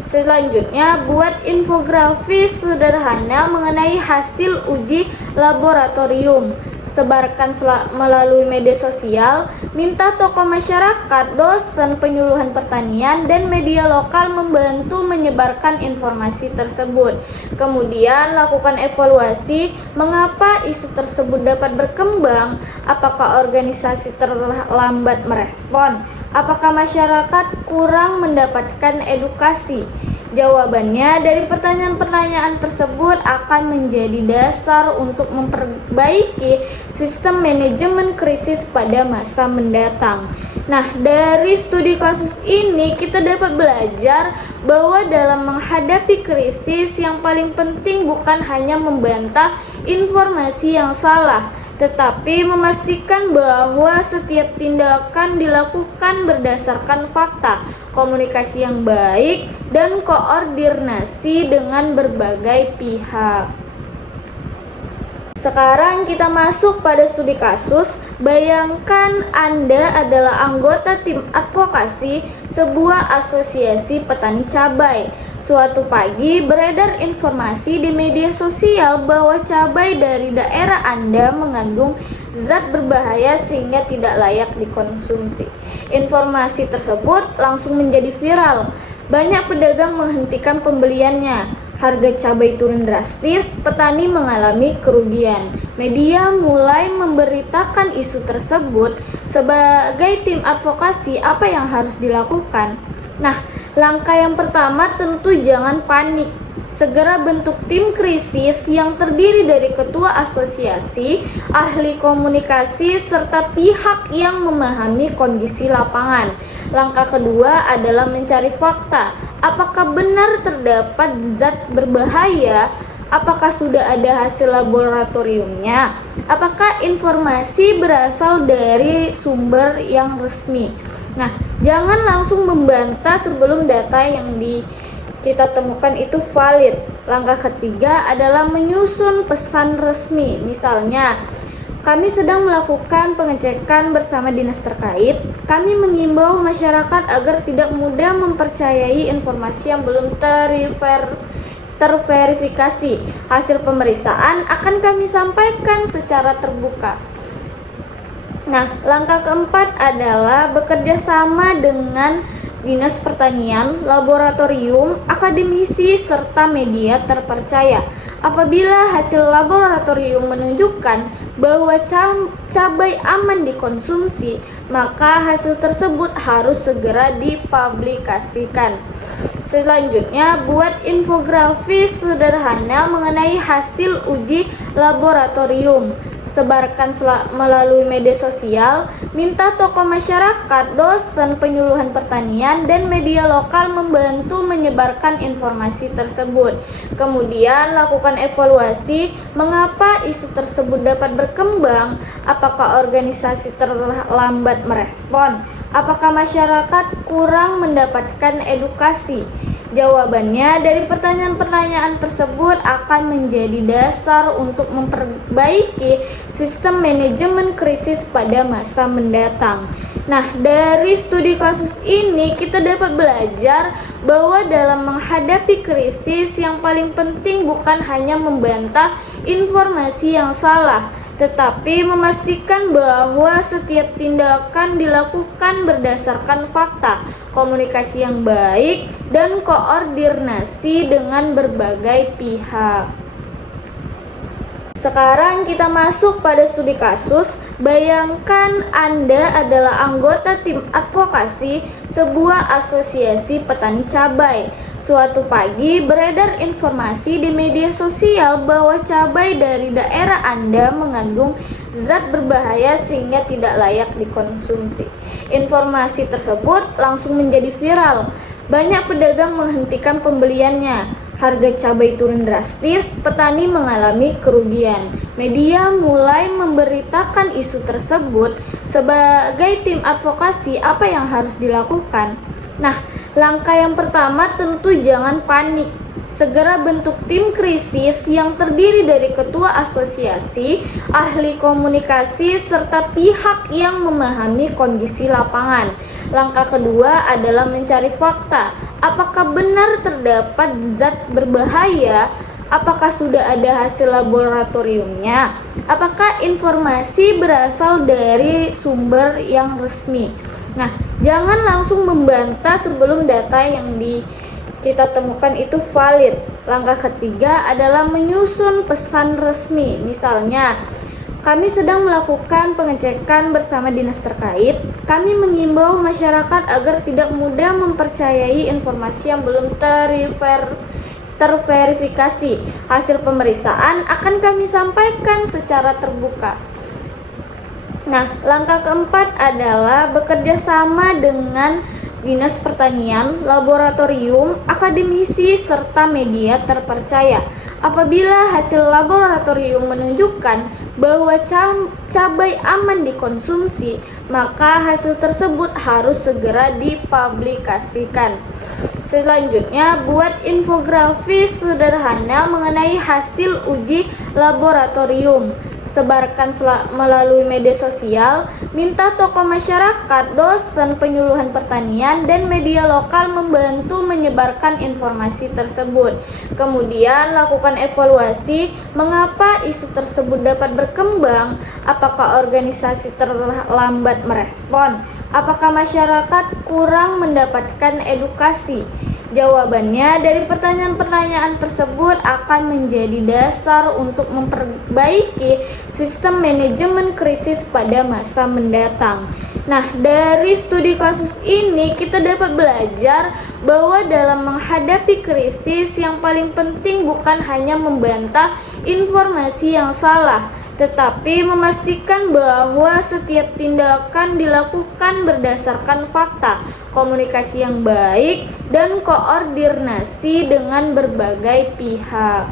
Selanjutnya, buat infografis sederhana mengenai hasil uji laboratorium. Sebarkan melalui media sosial, minta tokoh masyarakat, dosen penyuluhan pertanian, dan media lokal membantu menyebarkan informasi tersebut. Kemudian lakukan evaluasi, mengapa isu tersebut dapat berkembang, apakah organisasi terlambat merespon, apakah masyarakat kurang mendapatkan edukasi. Jawabannya dari pertanyaan-pertanyaan tersebut akan menjadi dasar untuk memperbaiki sistem manajemen krisis pada masa mendatang. Nah, dari studi kasus ini kita dapat belajar bahwa dalam menghadapi krisis yang paling penting bukan hanya membantah informasi yang salah, tetapi memastikan bahwa setiap tindakan dilakukan berdasarkan fakta, komunikasi yang baik, dan koordinasi dengan berbagai pihak. Sekarang kita masuk pada studi kasus. Bayangkan Anda adalah anggota tim advokasi sebuah asosiasi petani cabai. Suatu pagi beredar informasi di media sosial bahwa cabai dari daerah Anda mengandung zat berbahaya sehingga tidak layak dikonsumsi. Informasi tersebut langsung menjadi viral. Banyak pedagang menghentikan pembeliannya. Harga cabai turun drastis, petani mengalami kerugian. Media mulai memberitakan isu tersebut. Sebagai tim advokasi, apa yang harus dilakukan? Nah, langkah yang pertama tentu jangan panik. Segera bentuk tim krisis yang terdiri dari ketua asosiasi, ahli komunikasi, serta pihak yang memahami kondisi lapangan. Langkah kedua adalah mencari fakta. Apakah benar terdapat zat berbahaya? Apakah sudah ada hasil laboratoriumnya? Apakah informasi berasal dari sumber yang resmi? Nah, jangan langsung membantah sebelum data yang kita temukan itu valid. Langkah ketiga adalah menyusun pesan resmi. Misalnya, kami sedang melakukan pengecekan bersama dinas terkait. Kami mengimbau masyarakat agar tidak mudah mempercayai informasi yang belum terverifikasi. Hasil pemeriksaan akan kami sampaikan secara terbuka. Nah, langkah keempat adalah bekerja sama dengan Dinas Pertanian, laboratorium, akademisi, serta media terpercaya. Apabila hasil laboratorium menunjukkan bahwa cabai aman dikonsumsi, maka hasil tersebut harus segera dipublikasikan. Selanjutnya, buat infografis sederhana mengenai hasil uji laboratorium. Sebarkan melalui media sosial, minta tokoh masyarakat, dosen penyuluhan pertanian, dan media lokal membantu menyebarkan informasi tersebut. Kemudian lakukan evaluasi, mengapa isu tersebut dapat berkembang, apakah organisasi terlambat merespon, apakah masyarakat kurang mendapatkan edukasi. Jawabannya dari pertanyaan-pertanyaan tersebut akan menjadi dasar untuk memperbaiki sistem manajemen krisis pada masa mendatang. Nah, dari studi kasus ini kita dapat belajar bahwa dalam menghadapi krisis yang paling penting bukan hanya membantah informasi yang salah, tetapi memastikan bahwa setiap tindakan dilakukan berdasarkan fakta, komunikasi yang baik, dan koordinasi dengan berbagai pihak. Sekarang kita masuk pada studi kasus. Bayangkan Anda adalah anggota tim advokasi sebuah asosiasi petani cabai. Suatu pagi beredar informasi di media sosial bahwa cabai dari daerah Anda mengandung zat berbahaya sehingga tidak layak dikonsumsi. Informasi tersebut langsung menjadi viral. Banyak pedagang menghentikan pembeliannya. Harga cabai turun drastis, petani mengalami kerugian. Media mulai memberitakan isu tersebut. Sebagai tim advokasi, apa yang harus dilakukan? Nah, langkah yang pertama tentu jangan panik. Segera bentuk tim krisis yang terdiri dari ketua asosiasi, ahli komunikasi, serta pihak yang memahami kondisi lapangan. Langkah kedua adalah mencari fakta. Apakah benar terdapat zat berbahaya? Apakah sudah ada hasil laboratoriumnya? Apakah informasi berasal dari sumber yang resmi? Nah, jangan langsung membantah sebelum data yang kita temukan itu valid. Langkah ketiga adalah menyusun pesan resmi. Misalnya, kami sedang melakukan pengecekan bersama dinas terkait. Kami mengimbau masyarakat agar tidak mudah mempercayai informasi yang belum terverifikasi. Hasil pemeriksaan akan kami sampaikan secara terbuka. Nah, langkah keempat adalah bekerja sama dengan Dinas Pertanian, laboratorium, akademisi, serta media terpercaya. Apabila hasil laboratorium menunjukkan bahwa cabai aman dikonsumsi, maka hasil tersebut harus segera dipublikasikan. Selanjutnya, buat infografis sederhana mengenai hasil uji laboratorium. Sebarkan melalui media sosial, minta tokoh masyarakat, dosen penyuluhan pertanian, dan media lokal membantu menyebarkan informasi tersebut. Kemudian lakukan evaluasi, mengapa isu tersebut dapat berkembang, apakah organisasi terlambat merespon, apakah masyarakat kurang mendapatkan edukasi. Jawabannya dari pertanyaan-pertanyaan tersebut akan menjadi dasar untuk memperbaiki sistem manajemen krisis pada masa mendatang. Nah, dari studi kasus ini kita dapat belajar bahwa dalam menghadapi krisis yang paling penting bukan hanya membantah informasi yang salah, tetapi memastikan bahwa setiap tindakan dilakukan berdasarkan fakta, komunikasi yang baik, dan koordinasi dengan berbagai pihak.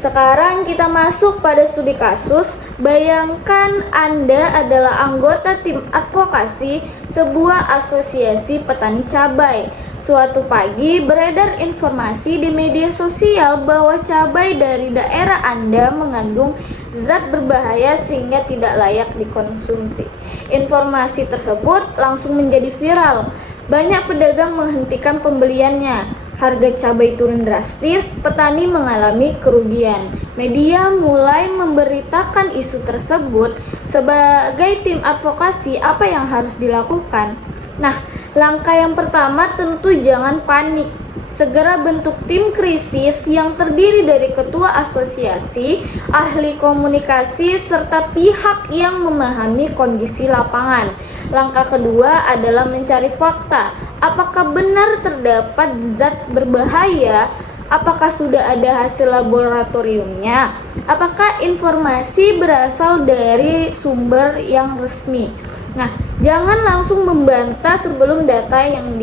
Sekarang kita masuk pada studi kasus. Bayangkan Anda adalah anggota tim advokasi sebuah asosiasi petani cabai. Suatu pagi beredar informasi di media sosial bahwa cabai dari daerah Anda mengandung zat berbahaya sehingga tidak layak dikonsumsi. Informasi tersebut langsung menjadi viral. Banyak pedagang menghentikan pembeliannya. Harga cabai turun drastis, petani mengalami kerugian. Media mulai memberitakan isu tersebut. Sebagai tim advokasi, apa yang harus dilakukan? Nah, langkah yang pertama tentu jangan panik. Segera bentuk tim krisis yang terdiri dari ketua asosiasi, ahli komunikasi, serta pihak yang memahami kondisi lapangan. Langkah kedua adalah mencari fakta. Apakah benar terdapat zat berbahaya? Apakah sudah ada hasil laboratoriumnya? Apakah informasi berasal dari sumber yang resmi? Nah, jangan langsung membantah sebelum data yang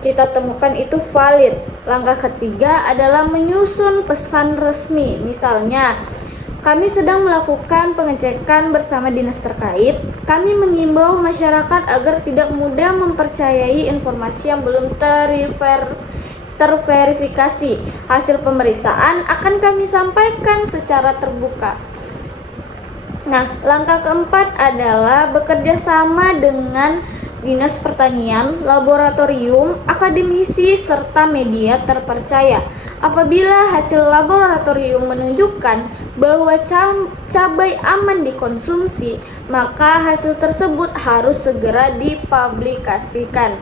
kita temukan itu valid. Langkah ketiga adalah menyusun pesan resmi. Misalnya, kami sedang melakukan pengecekan bersama dinas terkait. Kami mengimbau masyarakat agar tidak mudah mempercayai informasi yang belum terverifikasi. Hasil pemeriksaan akan kami sampaikan secara terbuka. Nah, langkah keempat adalah bekerja sama dengan Dinas Pertanian, laboratorium, akademisi, serta media terpercaya. Apabila hasil laboratorium menunjukkan bahwa cabai aman dikonsumsi, maka hasil tersebut harus segera dipublikasikan.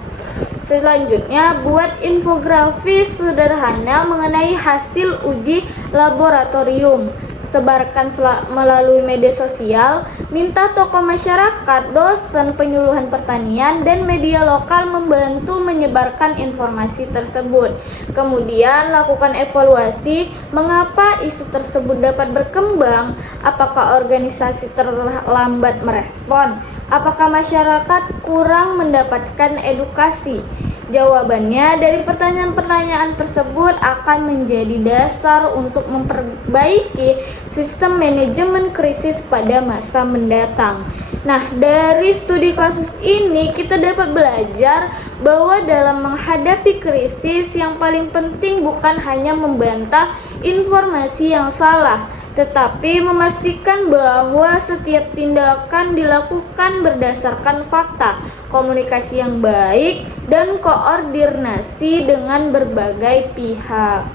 Selanjutnya, buat infografis sederhana mengenai hasil uji laboratorium. Sebarkan melalui media sosial, minta tokoh masyarakat, dosen penyuluhan pertanian, dan media lokal membantu menyebarkan informasi tersebut. Kemudian lakukan evaluasi, mengapa isu tersebut dapat berkembang, apakah organisasi terlambat merespon, apakah masyarakat kurang mendapatkan edukasi. Jawabannya dari pertanyaan-pertanyaan tersebut akan menjadi dasar untuk memperbaiki sistem manajemen krisis pada masa mendatang. Nah, dari studi kasus ini kita dapat belajar bahwa dalam menghadapi krisis yang paling penting bukan hanya membantah informasi yang salah, tetapi memastikan bahwa setiap tindakan dilakukan berdasarkan fakta, komunikasi yang baik, dan koordinasi dengan berbagai pihak.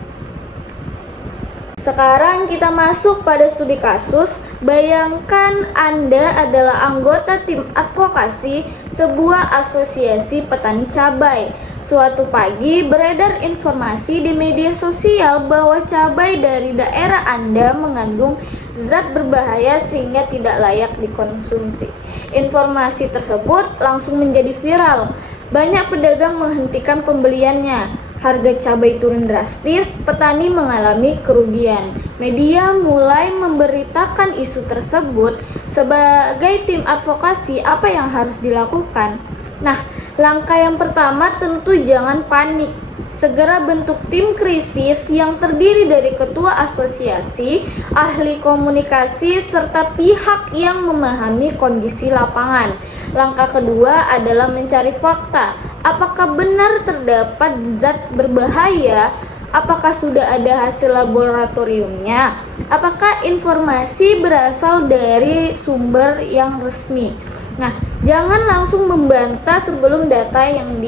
Sekarang kita masuk pada studi kasus. Bayangkan Anda adalah anggota tim advokasi sebuah asosiasi petani cabai. Suatu pagi beredar informasi di media sosial bahwa cabai dari daerah Anda mengandung zat berbahaya sehingga tidak layak dikonsumsi. Informasi tersebut langsung menjadi viral. Banyak pedagang menghentikan pembeliannya. Harga cabai turun drastis, petani mengalami kerugian. Media mulai memberitakan isu tersebut. Sebagai tim advokasi, apa yang harus dilakukan? Nah, langkah yang pertama tentu jangan panik. Segera bentuk tim krisis yang terdiri dari ketua asosiasi, ahli komunikasi, serta pihak yang memahami kondisi lapangan. Langkah kedua adalah mencari fakta. Apakah benar terdapat zat berbahaya? Apakah sudah ada hasil laboratoriumnya? Apakah informasi berasal dari sumber yang resmi? Nah, jangan langsung membantah sebelum data yang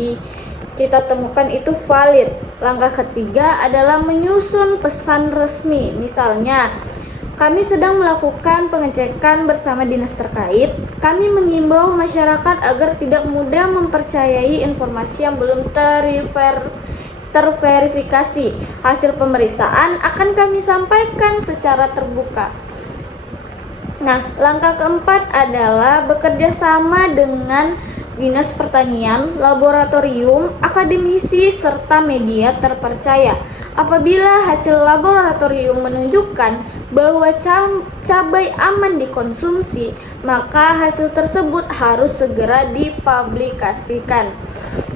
kita temukan itu valid. Langkah ketiga adalah menyusun pesan resmi. Misalnya, Kami sedang melakukan pengecekan bersama dinas terkait. Kami mengimbau masyarakat agar tidak mudah mempercayai informasi yang belum terverifikasi. Hasil pemeriksaan akan kami sampaikan secara terbuka. Nah, langkah keempat adalah bekerja sama dengan Dinas Pertanian, laboratorium, akademisi, serta media terpercaya. Apabila hasil laboratorium menunjukkan bahwa cabai aman dikonsumsi, maka hasil tersebut harus segera dipublikasikan.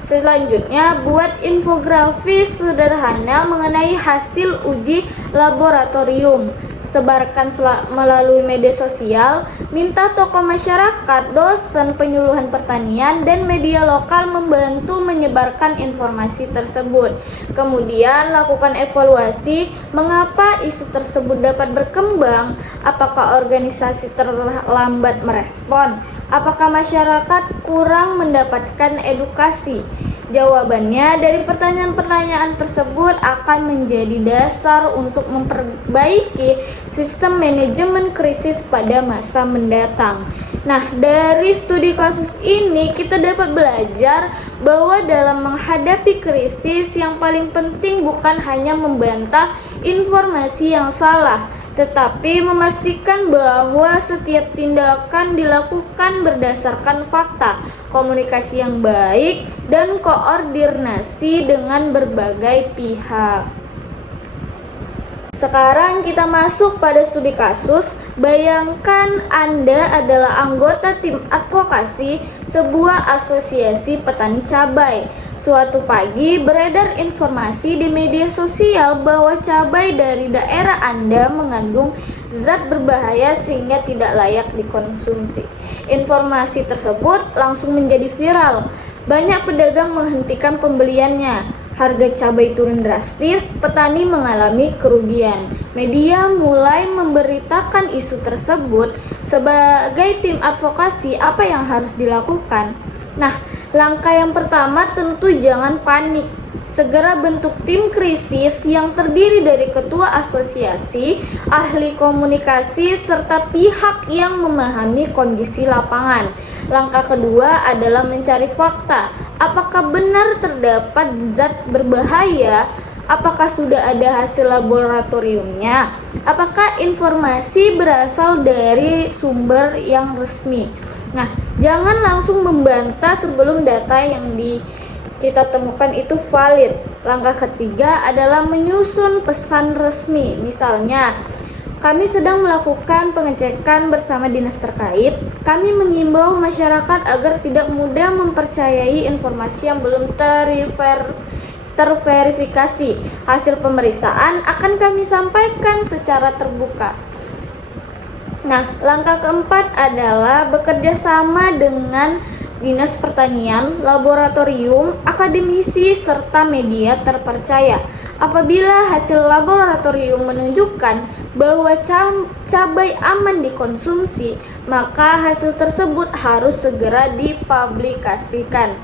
Selanjutnya, buat infografis sederhana mengenai hasil uji laboratorium. Sebarkan melalui media sosial, minta tokoh masyarakat, dosen penyuluhan pertanian, dan media lokal membantu menyebarkan informasi tersebut. Kemudian lakukan evaluasi mengapa isu tersebut dapat berkembang, apakah organisasi terlambat merespon, apakah masyarakat kurang mendapatkan edukasi. Jawabannya dari pertanyaan-pertanyaan tersebut akan menjadi dasar untuk memperbaiki sistem manajemen krisis pada masa mendatang. Nah, dari studi kasus ini kita dapat belajar bahwa dalam menghadapi krisis yang paling penting bukan hanya membantah informasi yang salah, tetapi memastikan bahwa setiap tindakan dilakukan berdasarkan fakta, komunikasi yang baik, dan koordinasi dengan berbagai pihak. Sekarang kita masuk pada studi kasus. Bayangkan Anda adalah anggota tim advokasi sebuah asosiasi petani cabai. Suatu pagi beredar informasi di media sosial bahwa cabai dari daerah Anda mengandung zat berbahaya sehingga tidak layak dikonsumsi. Informasi tersebut langsung menjadi viral. Banyak pedagang menghentikan pembeliannya. Harga cabai turun drastis, petani mengalami kerugian. Media mulai memberitakan isu tersebut. Sebagai tim advokasi, apa yang harus dilakukan? Nah, langkah yang pertama tentu jangan panik. Segera bentuk tim krisis yang terdiri dari ketua asosiasi, ahli komunikasi, serta pihak yang memahami kondisi lapangan. Langkah kedua adalah mencari fakta. Apakah benar terdapat zat berbahaya? Apakah sudah ada hasil laboratoriumnya? Apakah informasi berasal dari sumber yang resmi? Nah, jangan langsung membantah sebelum data yang kita temukan itu valid. Langkah ketiga adalah menyusun pesan resmi. Misalnya, kami sedang melakukan pengecekan bersama dinas terkait. Kami mengimbau masyarakat agar tidak mudah mempercayai informasi yang belum terverifikasi. Hasil pemeriksaan akan kami sampaikan secara terbuka. Nah, langkah keempat adalah bekerja sama dengan Dinas Pertanian, laboratorium, akademisi, serta media terpercaya. Apabila hasil laboratorium menunjukkan bahwa cabai aman dikonsumsi, maka hasil tersebut harus segera dipublikasikan.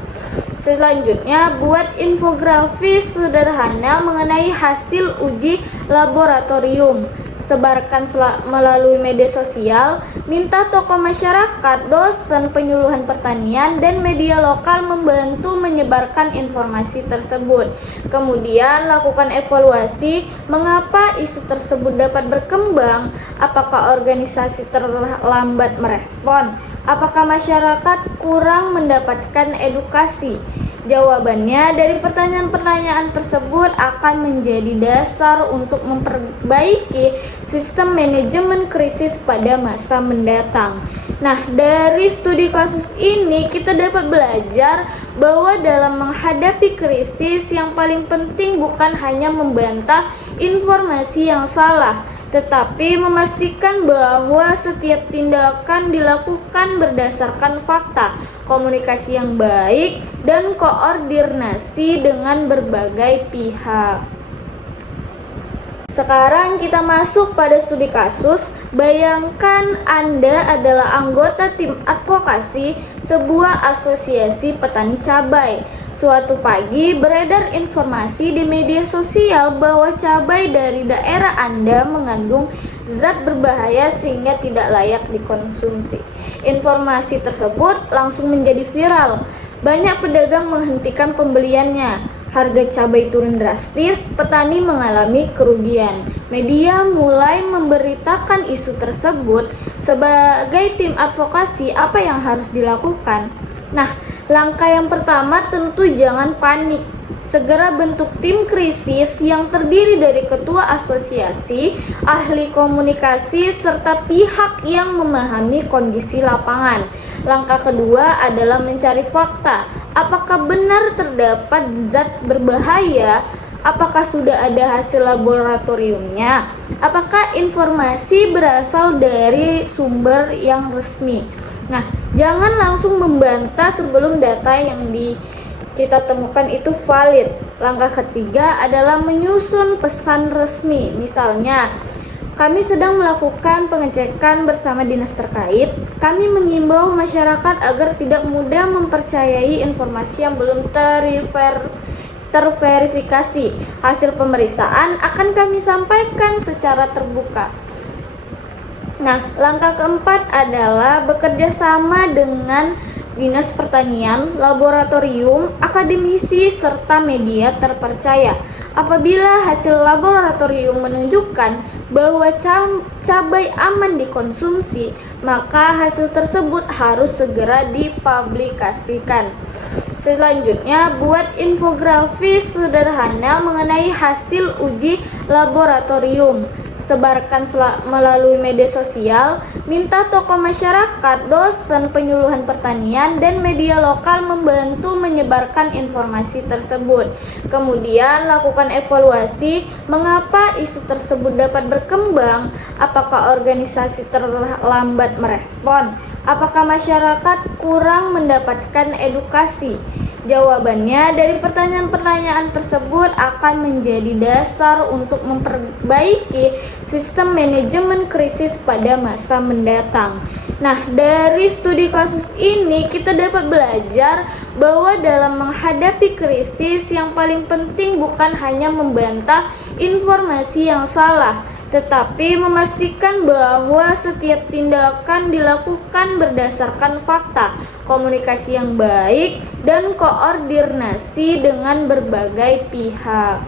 Selanjutnya, buat infografis sederhana mengenai hasil uji laboratorium. Sebarkan melalui media sosial, minta tokoh masyarakat, dosen penyuluhan pertanian, dan media lokal membantu menyebarkan informasi tersebut. Kemudian lakukan evaluasi mengapa isu tersebut dapat berkembang, apakah organisasi terlambat merespon, apakah masyarakat kurang mendapatkan edukasi. Jawabannya dari pertanyaan-pertanyaan tersebut akan menjadi dasar untuk memperbaiki sistem manajemen krisis pada masa mendatang. Nah, dari studi kasus ini kita dapat belajar bahwa dalam menghadapi krisis yang paling penting bukan hanya membantah informasi yang salah, tetapi memastikan bahwa setiap tindakan dilakukan berdasarkan fakta, komunikasi yang baik, dan koordinasi dengan berbagai pihak. Sekarang kita masuk pada studi kasus. Bayangkan Anda adalah anggota tim advokasi sebuah asosiasi petani cabai. Suatu pagi beredar informasi di media sosial bahwa cabai dari daerah Anda mengandung zat berbahaya sehingga tidak layak dikonsumsi. Informasi tersebut langsung menjadi viral. Banyak pedagang menghentikan pembeliannya. Harga cabai turun drastis, petani mengalami kerugian. Media mulai memberitakan isu tersebut. Sebagai tim advokasi, apa yang harus dilakukan? Nah, langkah yang pertama tentu jangan panik. Segera bentuk tim krisis yang terdiri dari ketua asosiasi, ahli komunikasi, serta pihak yang memahami kondisi lapangan. Langkah kedua adalah mencari fakta. Apakah benar terdapat zat berbahaya? Apakah sudah ada hasil laboratoriumnya? Apakah informasi berasal dari sumber yang resmi? Nah, jangan langsung membantah sebelum data yang kita temukan itu valid. Langkah ketiga adalah menyusun pesan resmi. Misalnya, kami sedang melakukan pengecekan bersama dinas terkait. Kami mengimbau masyarakat agar tidak mudah mempercayai informasi yang belum terverifikasi. Hasil pemeriksaan akan kami sampaikan secara terbuka. Nah, langkah keempat adalah bekerja sama dengan Dinas Pertanian, laboratorium, akademisi, serta media terpercaya. Apabila hasil laboratorium menunjukkan bahwa cabai aman dikonsumsi, maka hasil tersebut harus segera dipublikasikan. Selanjutnya, buat infografis sederhana mengenai hasil uji laboratorium. Sebarkan melalui media sosial, minta tokoh masyarakat, dosen penyuluhan pertanian, dan media lokal membantu menyebarkan informasi tersebut. Kemudian lakukan evaluasi, mengapa isu tersebut dapat berkembang, apakah organisasi terlambat merespon, apakah masyarakat kurang mendapatkan edukasi. Jawabannya dari pertanyaan-pertanyaan tersebut akan menjadi dasar untuk memperbaiki sistem manajemen krisis pada masa mendatang. Nah, dari studi kasus ini kita dapat belajar bahwa dalam menghadapi krisis yang paling penting bukan hanya membantah informasi yang salah, tetapi memastikan bahwa setiap tindakan dilakukan berdasarkan fakta, komunikasi yang baik, dan koordinasi dengan berbagai pihak.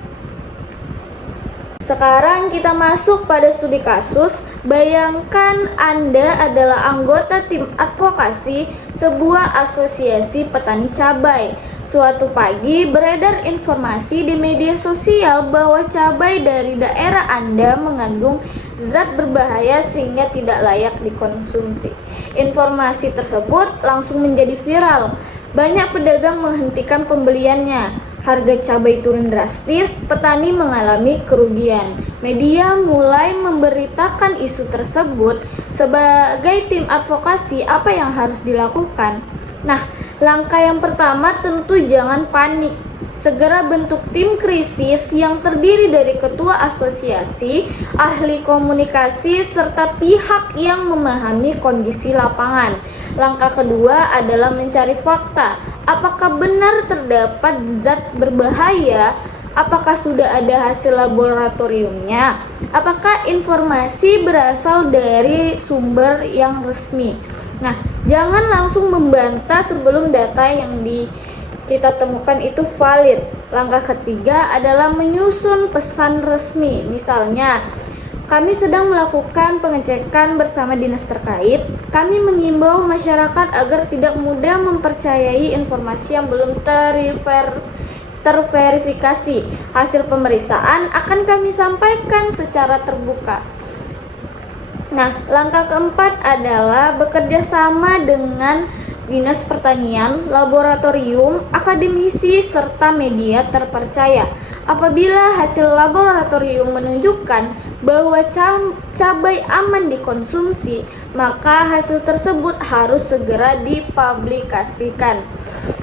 Sekarang kita masuk pada studi kasus. Bayangkan Anda adalah anggota tim advokasi sebuah asosiasi petani cabai. Suatu pagi beredar informasi di media sosial bahwa cabai dari daerah Anda mengandung zat berbahaya sehingga tidak layak dikonsumsi. Informasi tersebut langsung menjadi viral. Banyak pedagang menghentikan pembeliannya. Harga cabai turun drastis, petani mengalami kerugian. Media mulai memberitakan isu tersebut. Sebagai tim advokasi, apa yang harus dilakukan? Nah, langkah yang pertama tentu jangan panik. Segera bentuk tim krisis yang terdiri dari ketua asosiasi, ahli komunikasi, serta pihak yang memahami kondisi lapangan. Langkah kedua adalah mencari fakta. Apakah benar terdapat zat berbahaya? Apakah sudah ada hasil laboratoriumnya? Apakah informasi berasal dari sumber yang resmi? Nah, jangan langsung membantah sebelum data yang kita temukan itu valid. Langkah ketiga adalah menyusun pesan resmi. Misalnya, kami sedang melakukan pengecekan bersama dinas terkait. Kami mengimbau masyarakat agar tidak mudah mempercayai informasi yang belum terverifikasi. Hasil pemeriksaan akan kami sampaikan secara terbuka. Nah, langkah keempat adalah bekerja sama dengan Dinas Pertanian, laboratorium, akademisi, serta media terpercaya. Apabila hasil laboratorium menunjukkan bahwa cabai aman dikonsumsi, maka hasil tersebut harus segera dipublikasikan.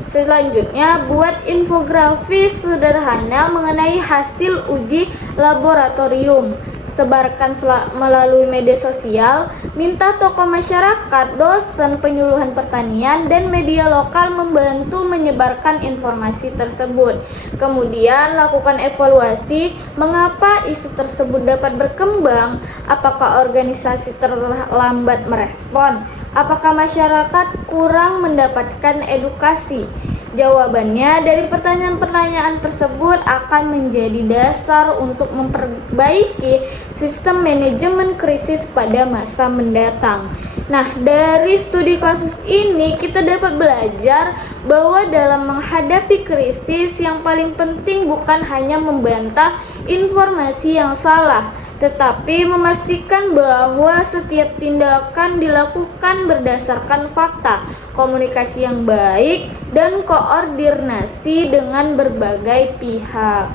Selanjutnya, buat infografis sederhana mengenai hasil uji laboratorium. sebarkan melalui media sosial, minta tokoh masyarakat, dosen, penyuluhan pertanian, dan media lokal membantu menyebarkan informasi tersebut. Kemudian lakukan evaluasi, mengapa isu tersebut dapat berkembang, apakah organisasi terlambat merespon, apakah masyarakat kurang mendapatkan edukasi. Jawabannya dari pertanyaan-pertanyaan tersebut akan menjadi dasar untuk memperbaiki sistem manajemen krisis pada masa mendatang. Nah, dari studi kasus ini kita dapat belajar bahwa dalam menghadapi krisis yang paling penting bukan hanya membantah informasi yang salah, tetapi memastikan bahwa setiap tindakan dilakukan berdasarkan fakta, komunikasi yang baik, dan koordinasi dengan berbagai pihak.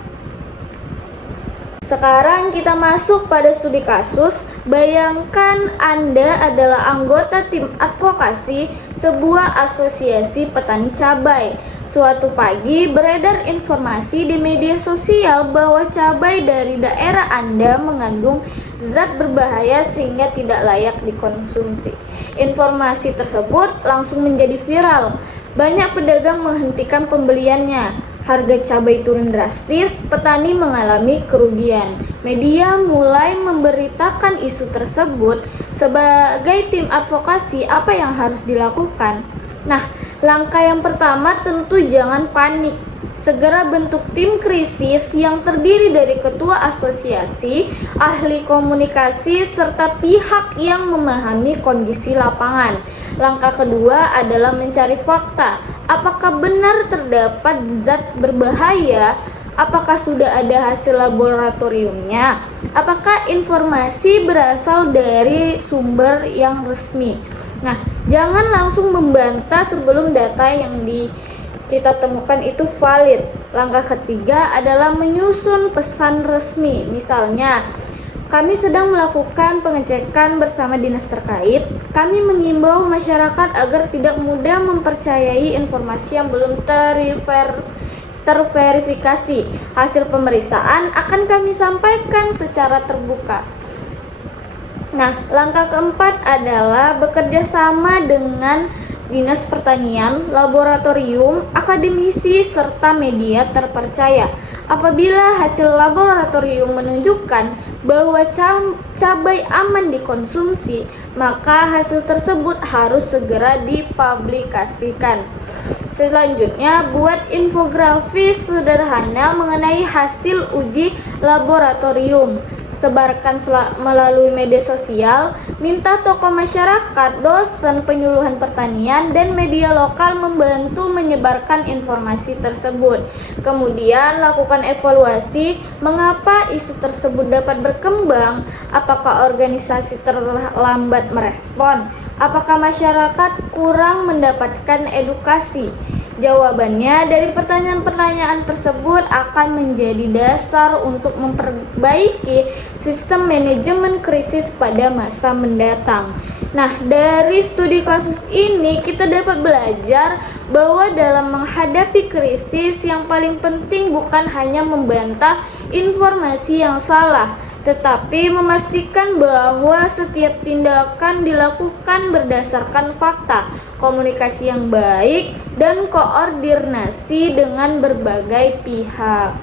Sekarang kita masuk pada studi kasus. Bayangkan Anda adalah anggota tim advokasi sebuah asosiasi petani cabai. Suatu pagi beredar informasi di media sosial bahwa cabai dari daerah Anda mengandung zat berbahaya sehingga tidak layak dikonsumsi. Informasi tersebut langsung menjadi viral. Banyak pedagang menghentikan pembeliannya. Harga cabai turun drastis, petani mengalami kerugian. Media mulai memberitakan isu tersebut. Sebagai tim advokasi, apa yang harus dilakukan? Nah, langkah yang pertama tentu jangan panik. Segera bentuk tim krisis yang terdiri dari ketua asosiasi, ahli komunikasi, serta pihak yang memahami kondisi lapangan. Langkah kedua adalah mencari fakta. Apakah benar terdapat zat berbahaya? Apakah sudah ada hasil laboratoriumnya? Apakah informasi berasal dari sumber yang resmi? Nah, jangan langsung membantah sebelum data yang kita temukan itu valid. Langkah ketiga adalah menyusun pesan resmi. Misalnya, kami sedang melakukan pengecekan bersama dinas terkait. Kami mengimbau masyarakat agar tidak mudah mempercayai informasi yang belum terverifikasi. Hasil pemeriksaan akan kami sampaikan secara terbuka. Nah, langkah keempat adalah bekerja sama dengan dinas pertanian, laboratorium, akademisi, serta media terpercaya. Apabila hasil laboratorium menunjukkan bahwa cabai aman dikonsumsi, maka hasil tersebut harus segera dipublikasikan. Selanjutnya, buat infografis sederhana mengenai hasil uji laboratorium. Sebarkan melalui media sosial, minta tokoh masyarakat, dosen, penyuluhan pertanian, dan media lokal membantu menyebarkan informasi tersebut. Kemudian lakukan evaluasi, mengapa isu tersebut dapat berkembang, apakah organisasi terlambat merespon, apakah masyarakat kurang mendapatkan edukasi. Jawabannya dari pertanyaan-pertanyaan tersebut akan menjadi dasar untuk memperbaiki sistem manajemen krisis pada masa mendatang. Nah, dari studi kasus ini kita dapat belajar bahwa dalam menghadapi krisis yang paling penting bukan hanya membantah informasi yang salah, tetapi memastikan bahwa setiap tindakan dilakukan berdasarkan fakta, komunikasi yang baik, dan koordinasi dengan berbagai pihak.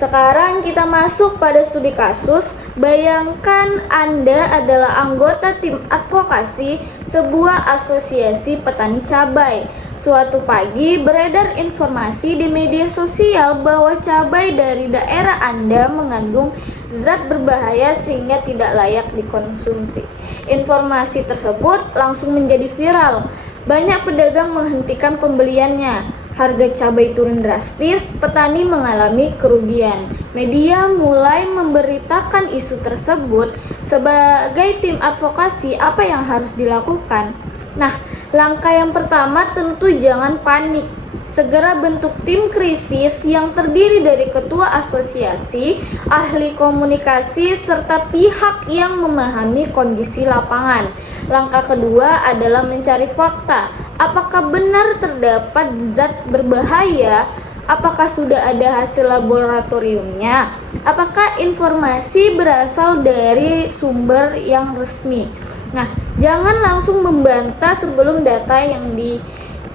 Sekarang kita masuk pada studi kasus. Bayangkan Anda adalah anggota tim advokasi sebuah asosiasi petani cabai. Suatu pagi beredar informasi di media sosial bahwa cabai dari daerah Anda mengandung zat berbahaya sehingga tidak layak dikonsumsi. Informasi tersebut langsung menjadi viral. Banyak pedagang menghentikan pembeliannya. Harga cabai turun drastis, petani mengalami kerugian. Media mulai memberitakan isu tersebut. Sebagai tim advokasi, apa yang harus dilakukan? Nah, langkah yang pertama tentu jangan panik. Segera bentuk tim krisis yang terdiri dari ketua asosiasi, ahli komunikasi, serta pihak yang memahami kondisi lapangan. Langkah kedua adalah mencari fakta. Apakah benar terdapat zat berbahaya? Apakah sudah ada hasil laboratoriumnya? Apakah informasi berasal dari sumber yang resmi? Nah, jangan langsung membantah sebelum data yang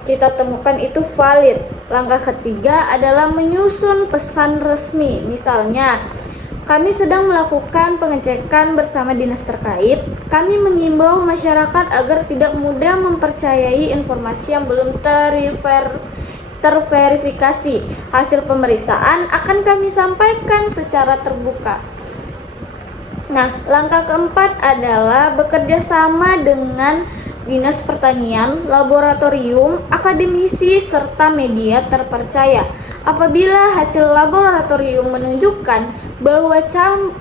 kita temukan itu valid. Langkah ketiga adalah menyusun pesan resmi. Misalnya, kami sedang melakukan pengecekan bersama dinas terkait. Kami mengimbau masyarakat agar tidak mudah mempercayai informasi yang belum terverifikasi. Hasil pemeriksaan akan kami sampaikan secara terbuka. Nah, langkah keempat adalah bekerja sama dengan Dinas Pertanian, laboratorium, akademisi, serta media terpercaya. Apabila hasil laboratorium menunjukkan bahwa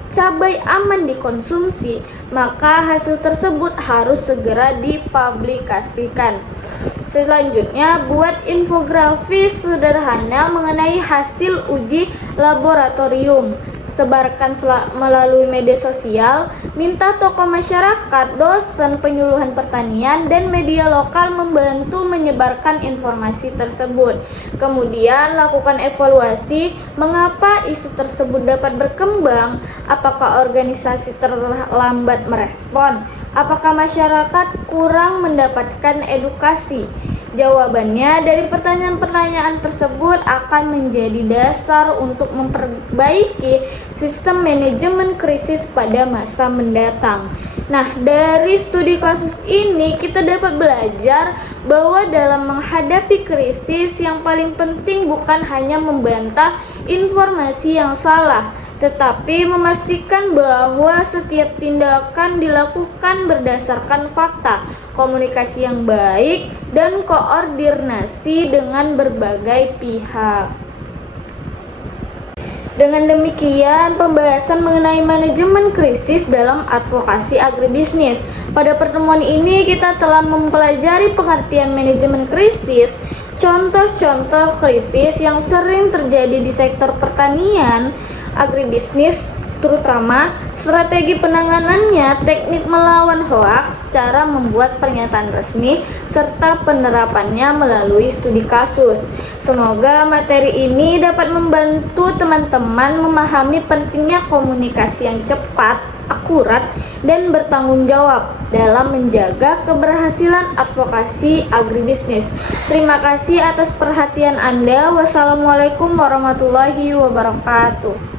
cabai aman dikonsumsi, maka hasil tersebut harus segera dipublikasikan. Selanjutnya, buat infografis sederhana mengenai hasil uji laboratorium. Sebarkan melalui media sosial, minta tokoh masyarakat, dosen penyuluhan pertanian, dan media lokal membantu menyebarkan informasi tersebut. Kemudian lakukan evaluasi mengapa isu tersebut dapat berkembang, apakah organisasi terlambat merespon, apakah masyarakat kurang mendapatkan edukasi. Jawabannya dari pertanyaan-pertanyaan tersebut akan menjadi dasar untuk memperbaiki sistem manajemen krisis pada masa mendatang. Nah, dari studi kasus ini kita dapat belajar bahwa dalam menghadapi krisis yang paling penting bukan hanya membantah informasi yang salah, tetapi memastikan bahwa setiap tindakan dilakukan berdasarkan fakta, komunikasi yang baik, dan koordinasi dengan berbagai pihak. Dengan demikian, pembahasan mengenai manajemen krisis dalam advokasi agribisnis. Pada pertemuan ini kita telah mempelajari pengertian manajemen krisis, contoh-contoh krisis yang sering terjadi di sektor pertanian, agribisnis, terutama strategi penanganannya, teknik melawan hoaks, cara membuat pernyataan resmi, serta penerapannya melalui studi kasus. Semoga materi ini dapat membantu teman-teman memahami pentingnya komunikasi yang cepat, akurat, dan bertanggung jawab dalam menjaga keberhasilan advokasi agribisnis. Terima kasih atas perhatian Anda. Wassalamualaikum warahmatullahi wabarakatuh.